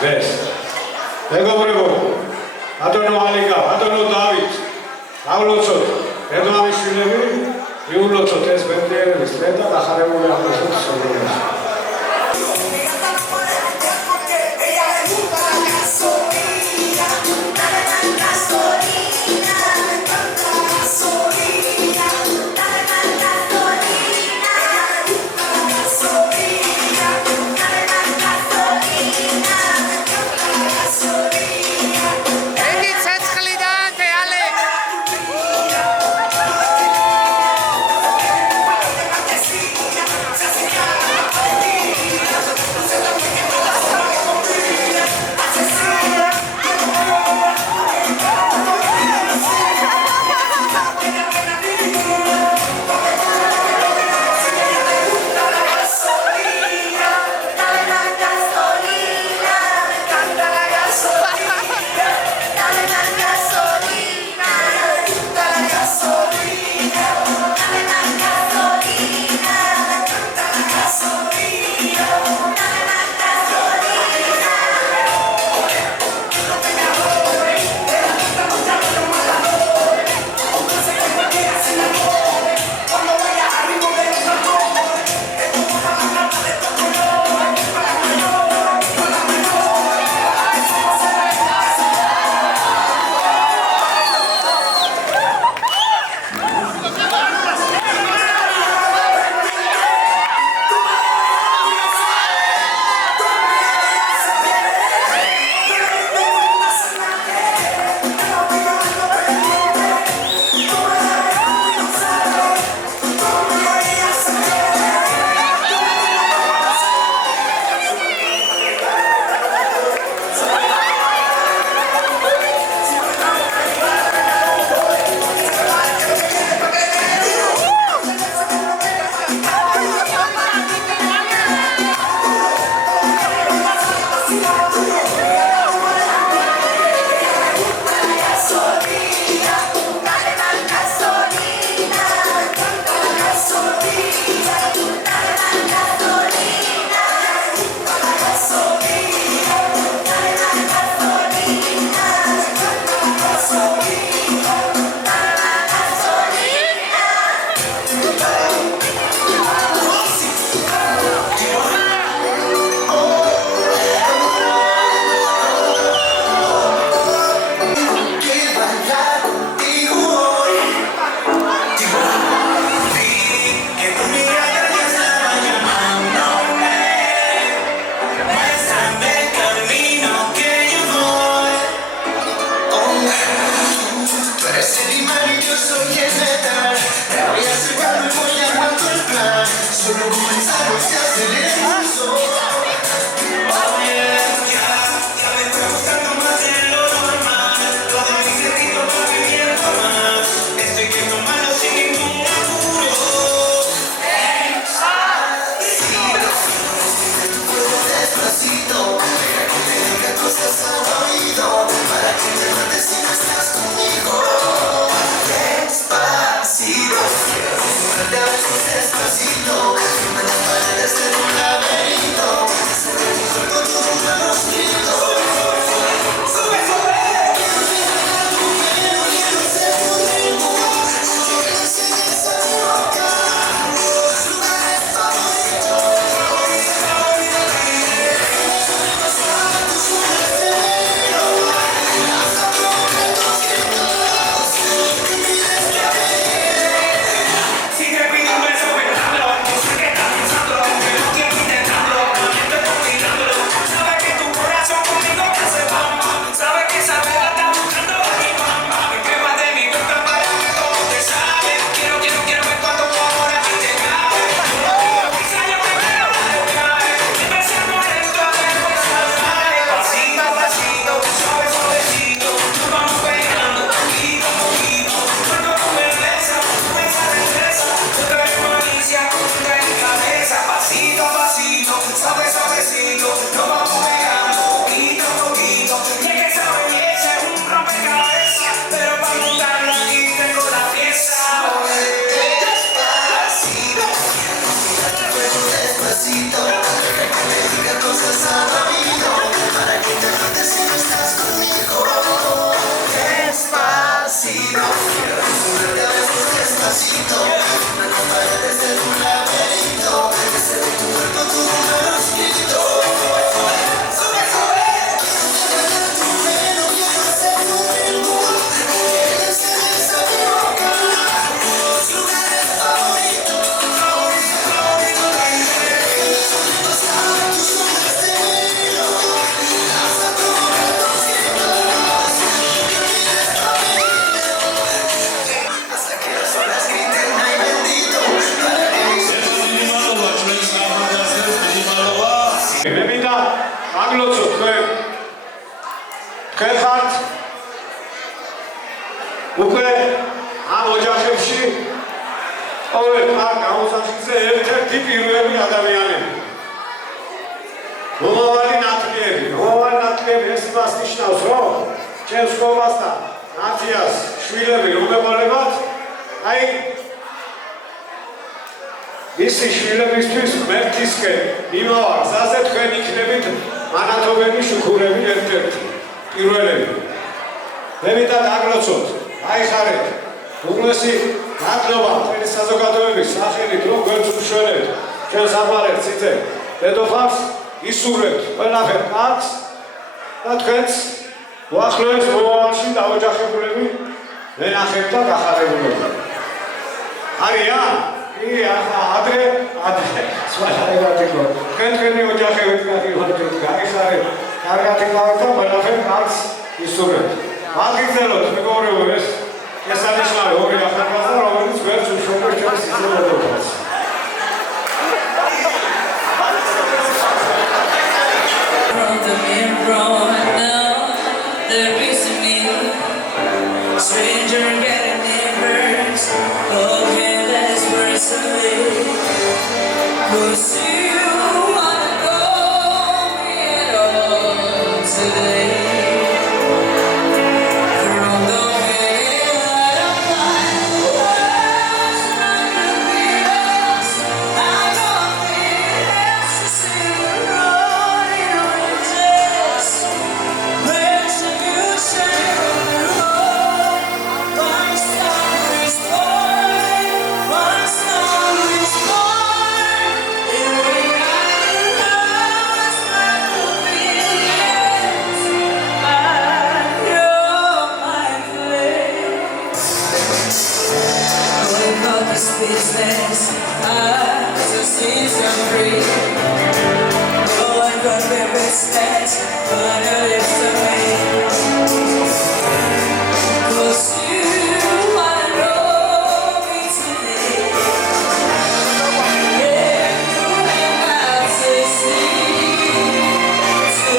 დღეს. მეგობრებო, ბატონო ალიკა, ბატონო დავით, გავლოცოთ დედამაშვილები მიულოცოთ ეს ბედნიერების დღე და დახარებული აღნიშნოთ სოლიარności. Despacito, აგლოცო თქვენ ხართ უკვე ამ ოჯახებში ყოველ ამ გამოსახებზე ერთ-ერთი პირველი ადამიანები მომავალი ნათლიები ეს იმას ნიშნავს რომ ჩემს სკოლასთან ნაციას შვილები რომ ეყოლებათ აი ისი შვილებისთვის მერტისკენ იმავა გზაზე თქვენ იქნებით მანათობელი შუქურები ერთ-ერთი პირველები მე მინდა დაგლოცოთ აიხარეთ უგლესი მადლობა თქვენი საზოგადოების სახელით რომ გვერდს უშველებთ ჩვენ საყვარელს იცით დედოფალს ისურვებთ ყველაფერ კარგს და თქვენს უახლოეს მომავალში დაოჯახებულები ვენახებთ და გახარებულები არიან? კი ახლა ადრე სხვადასხვაგვარი თქვენი ოჯახებით გაგიხარებთ გაიხარეთ კარგად იყავით და ყველაფერ კარგს ისურვებთ მაგგრძელოთ მეგობრებო ეს შესანიშნავი ორი ახალგაზრდა რომელიც გვერდს უშველებს ჩვენს სიცოცხლეს Stranger getting neighbors, okay, let's personally. Cause you wanna go it all today. From the way that I find the world's not to be lost, I know it has to see the road in riches. Where's the future? Business, I just see some free. Oh, I got the business, but I live the way. Cause you wanna know me today. Yeah, you ain't got to see to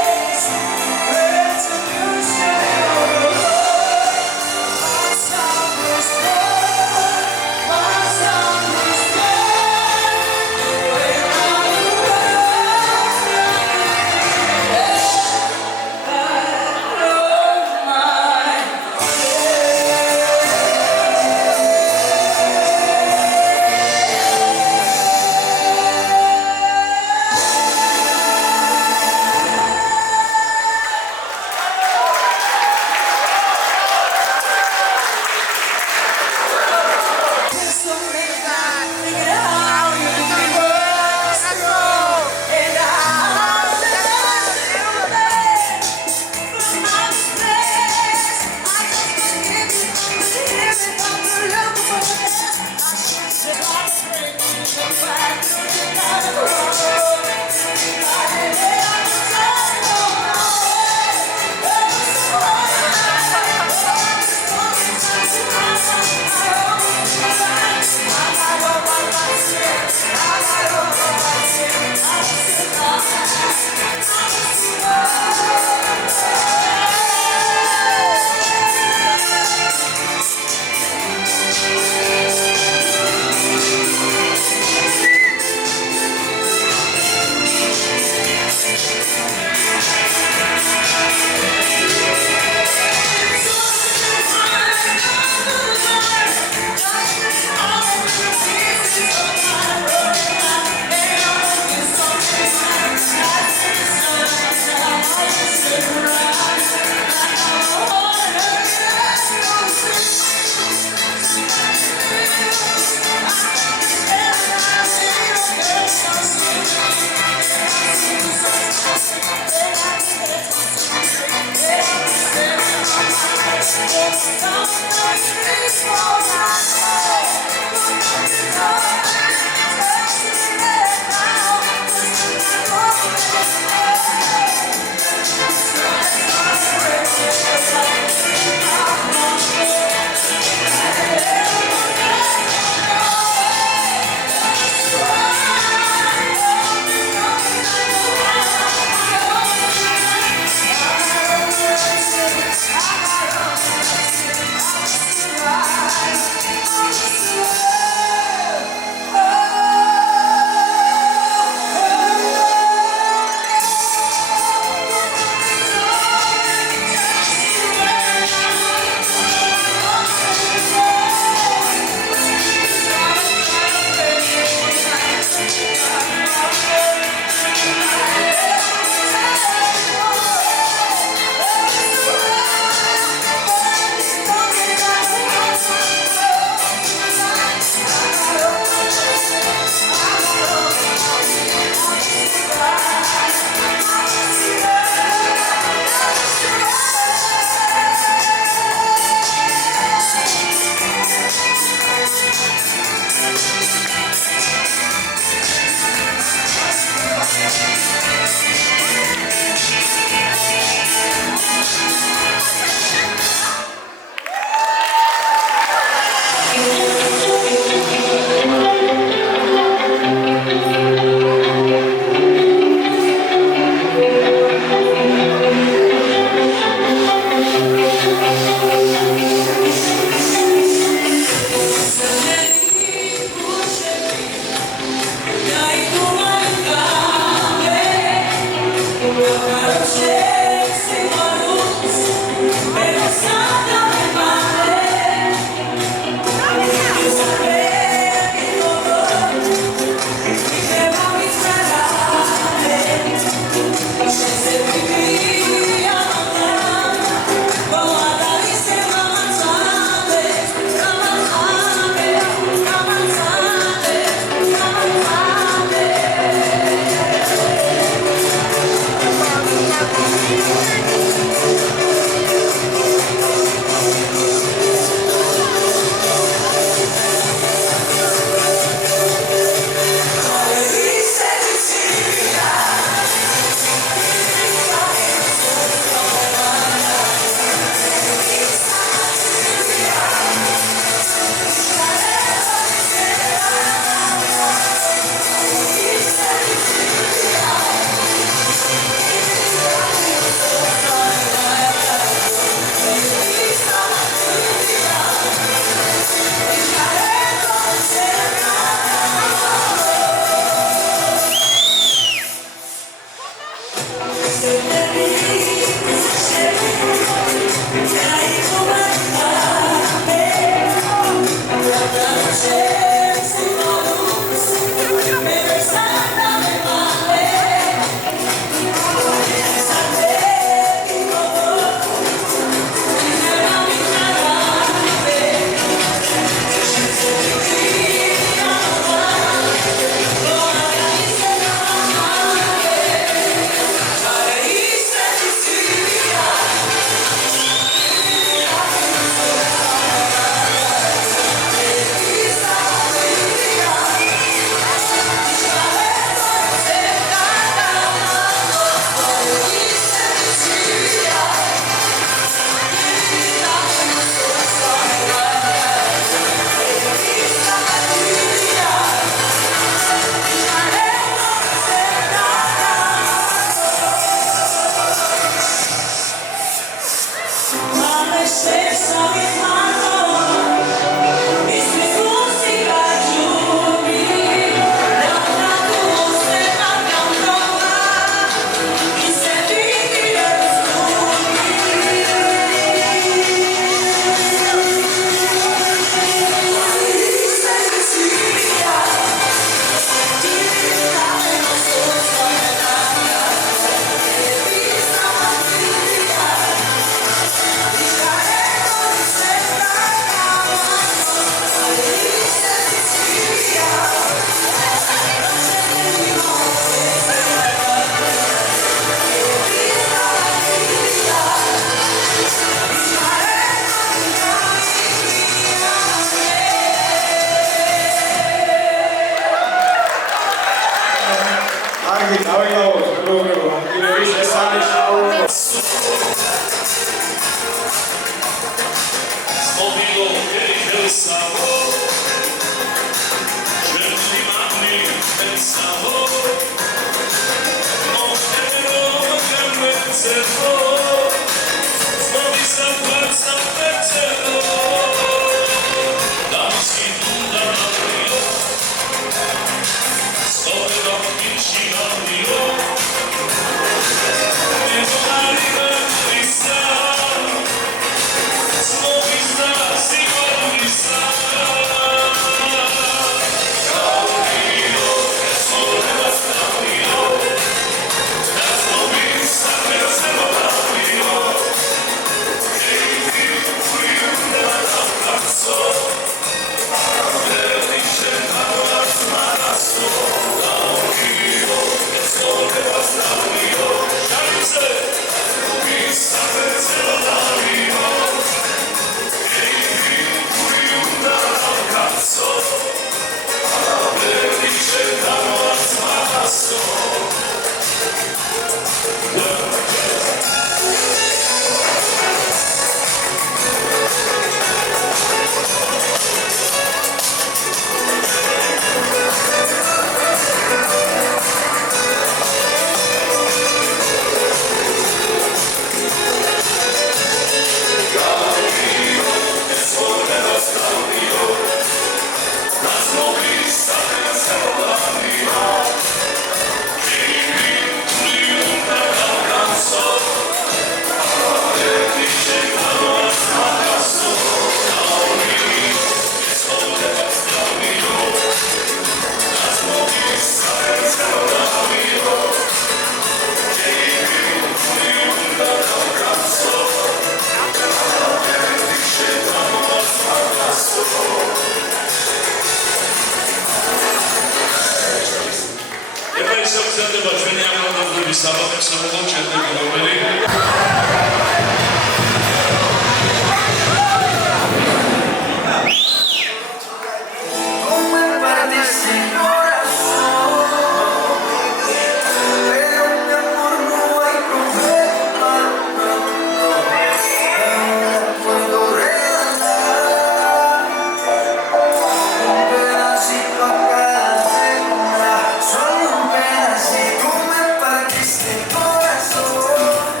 Solo un pedacito me partiste el corazón.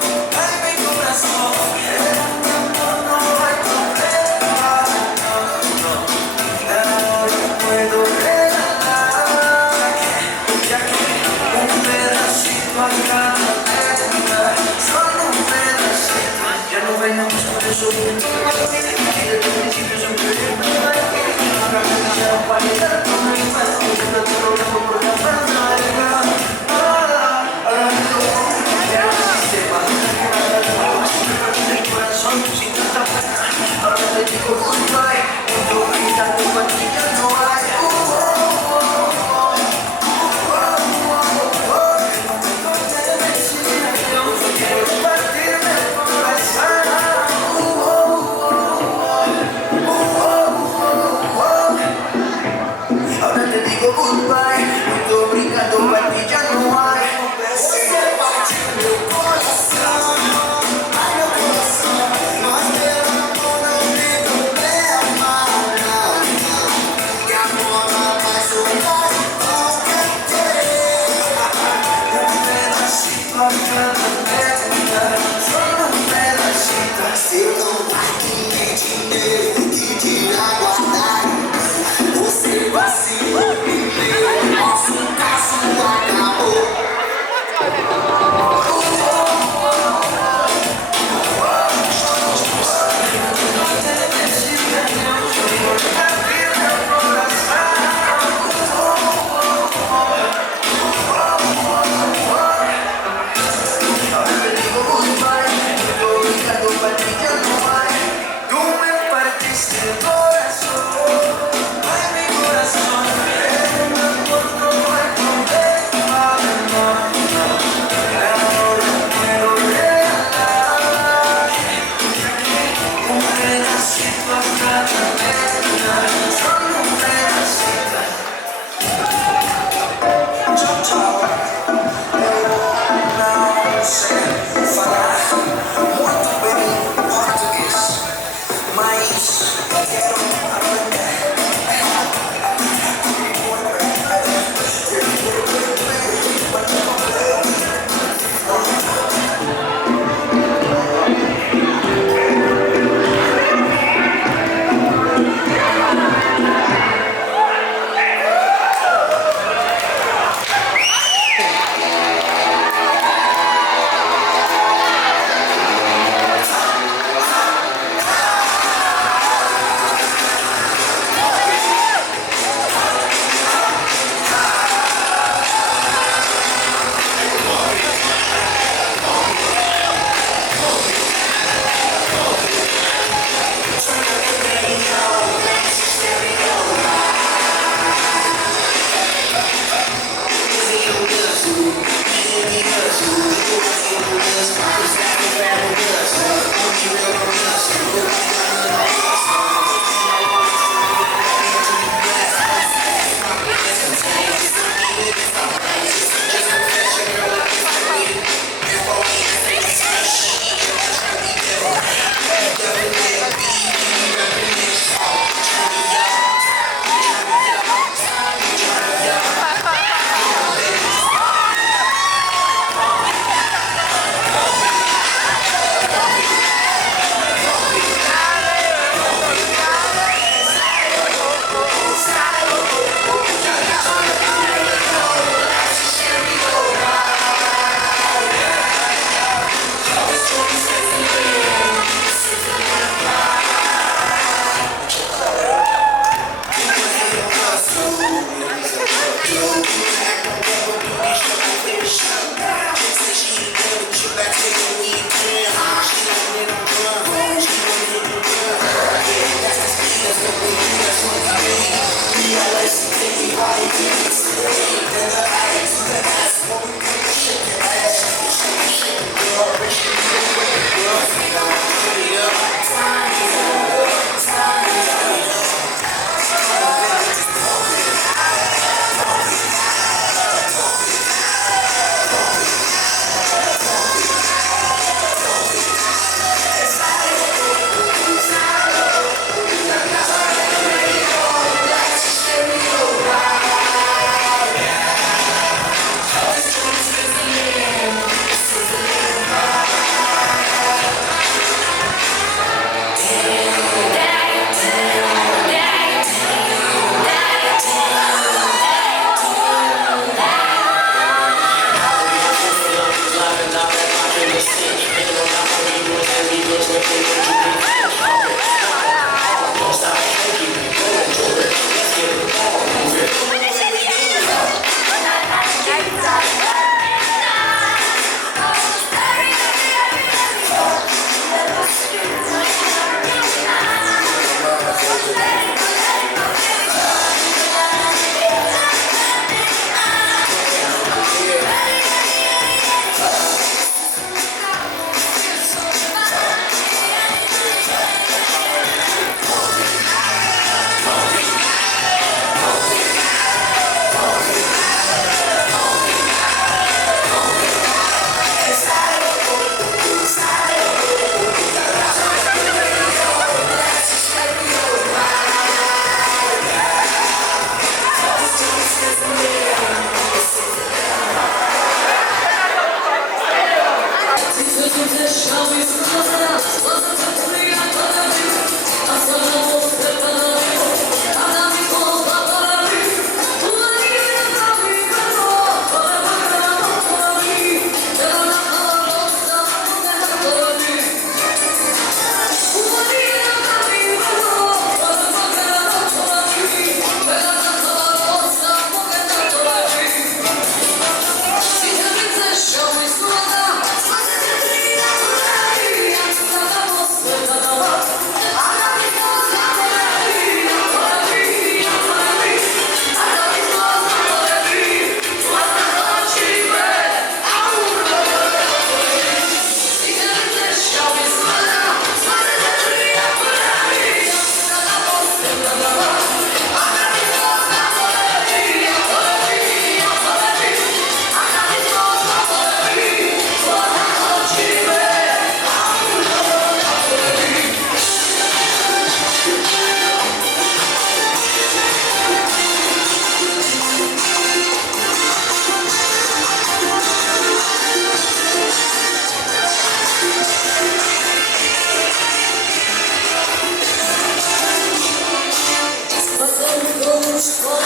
Show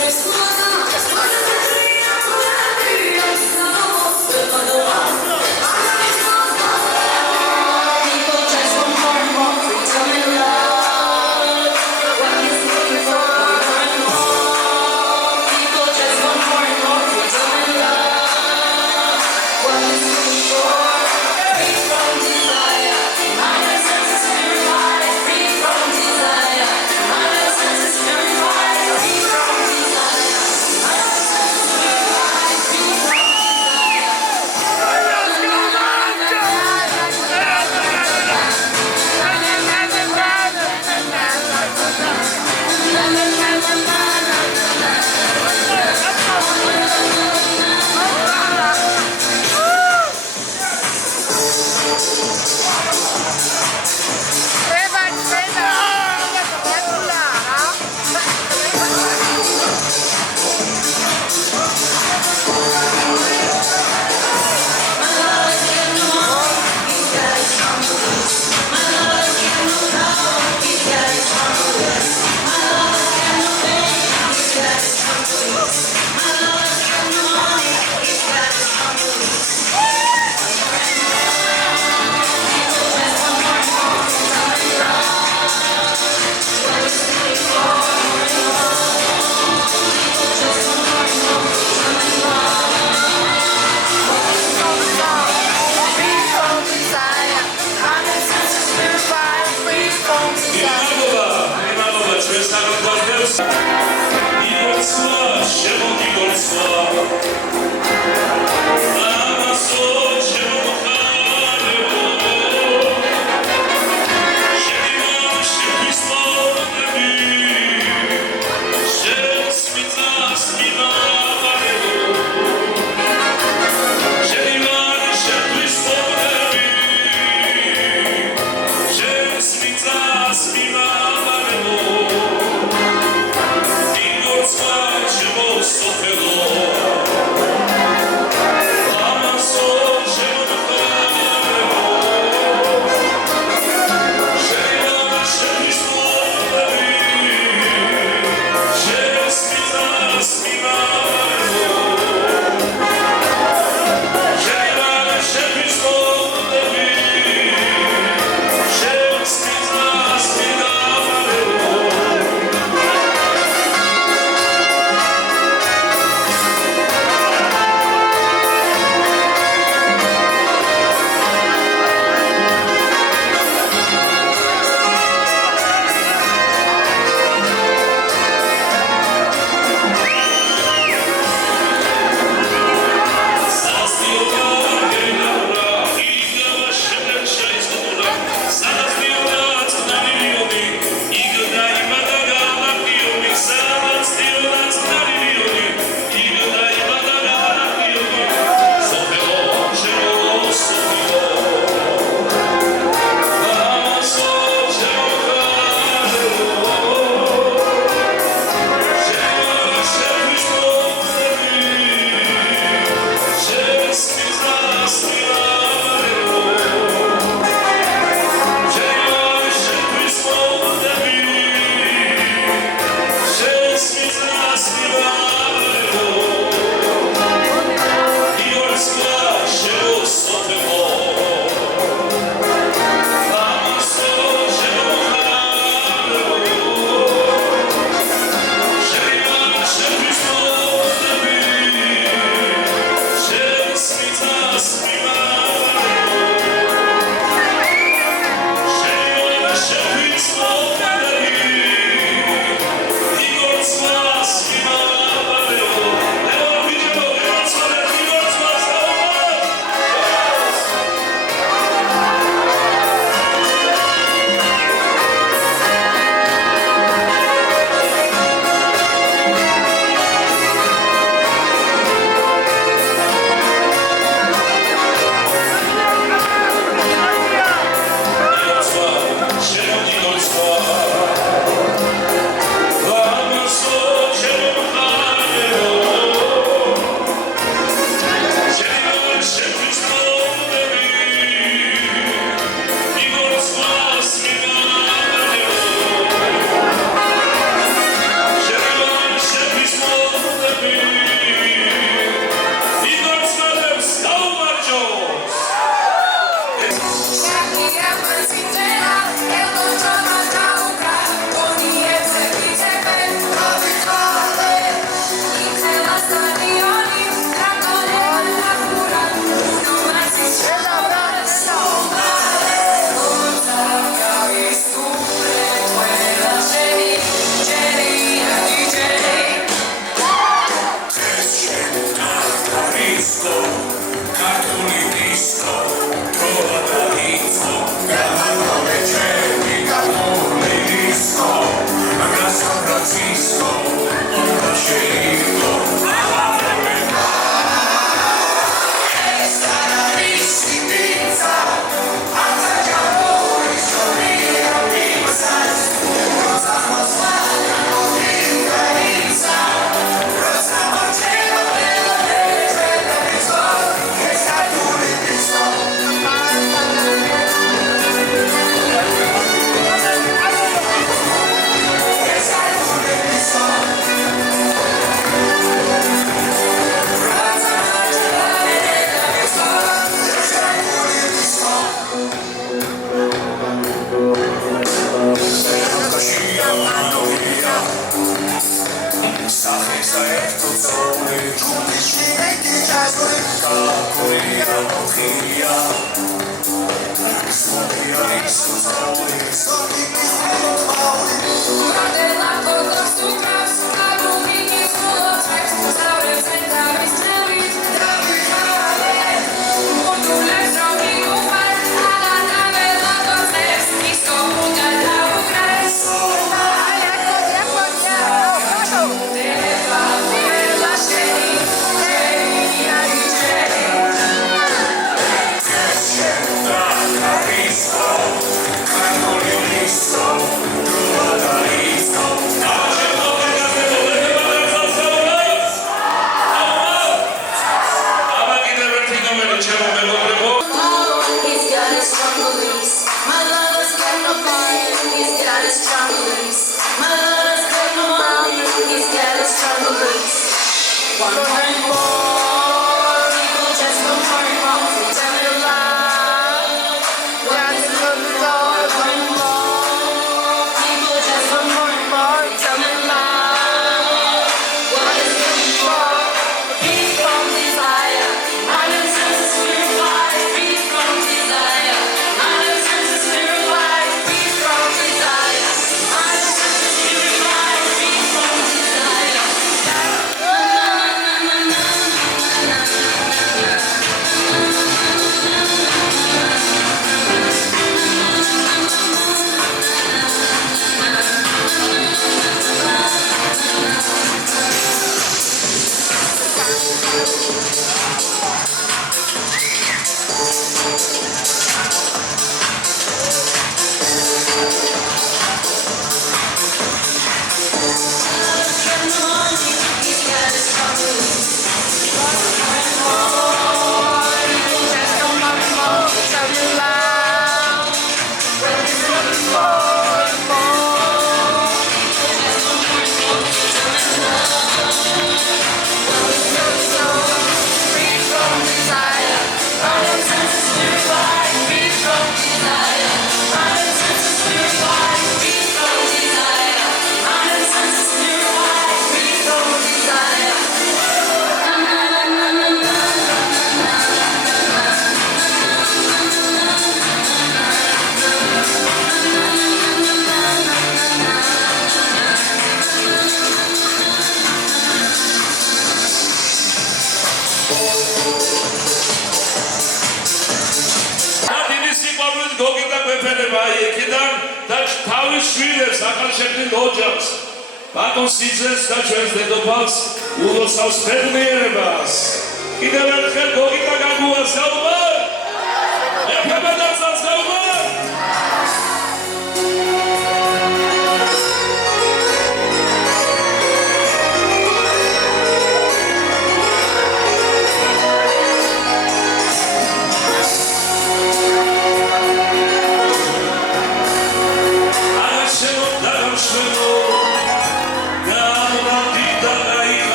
me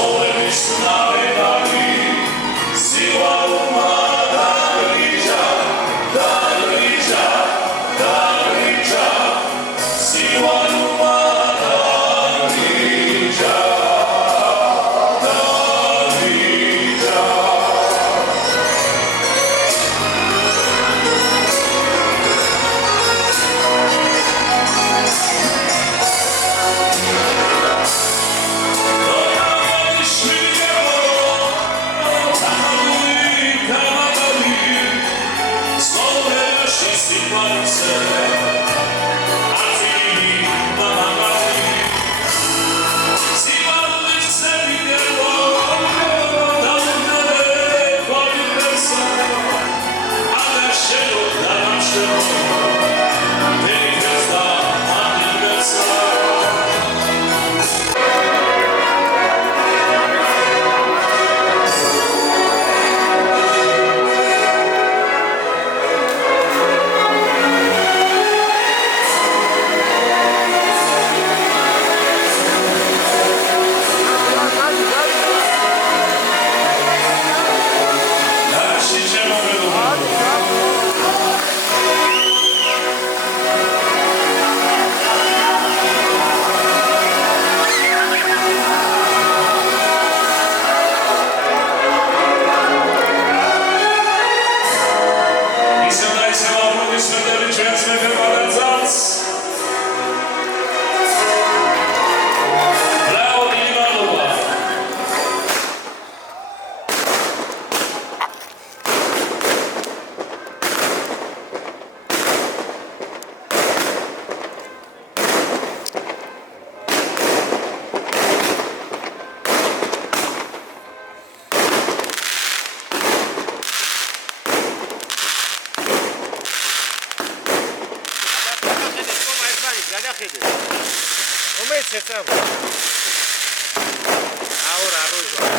Oh გადახედე. რომელიც ეწამო. აურა როჟო.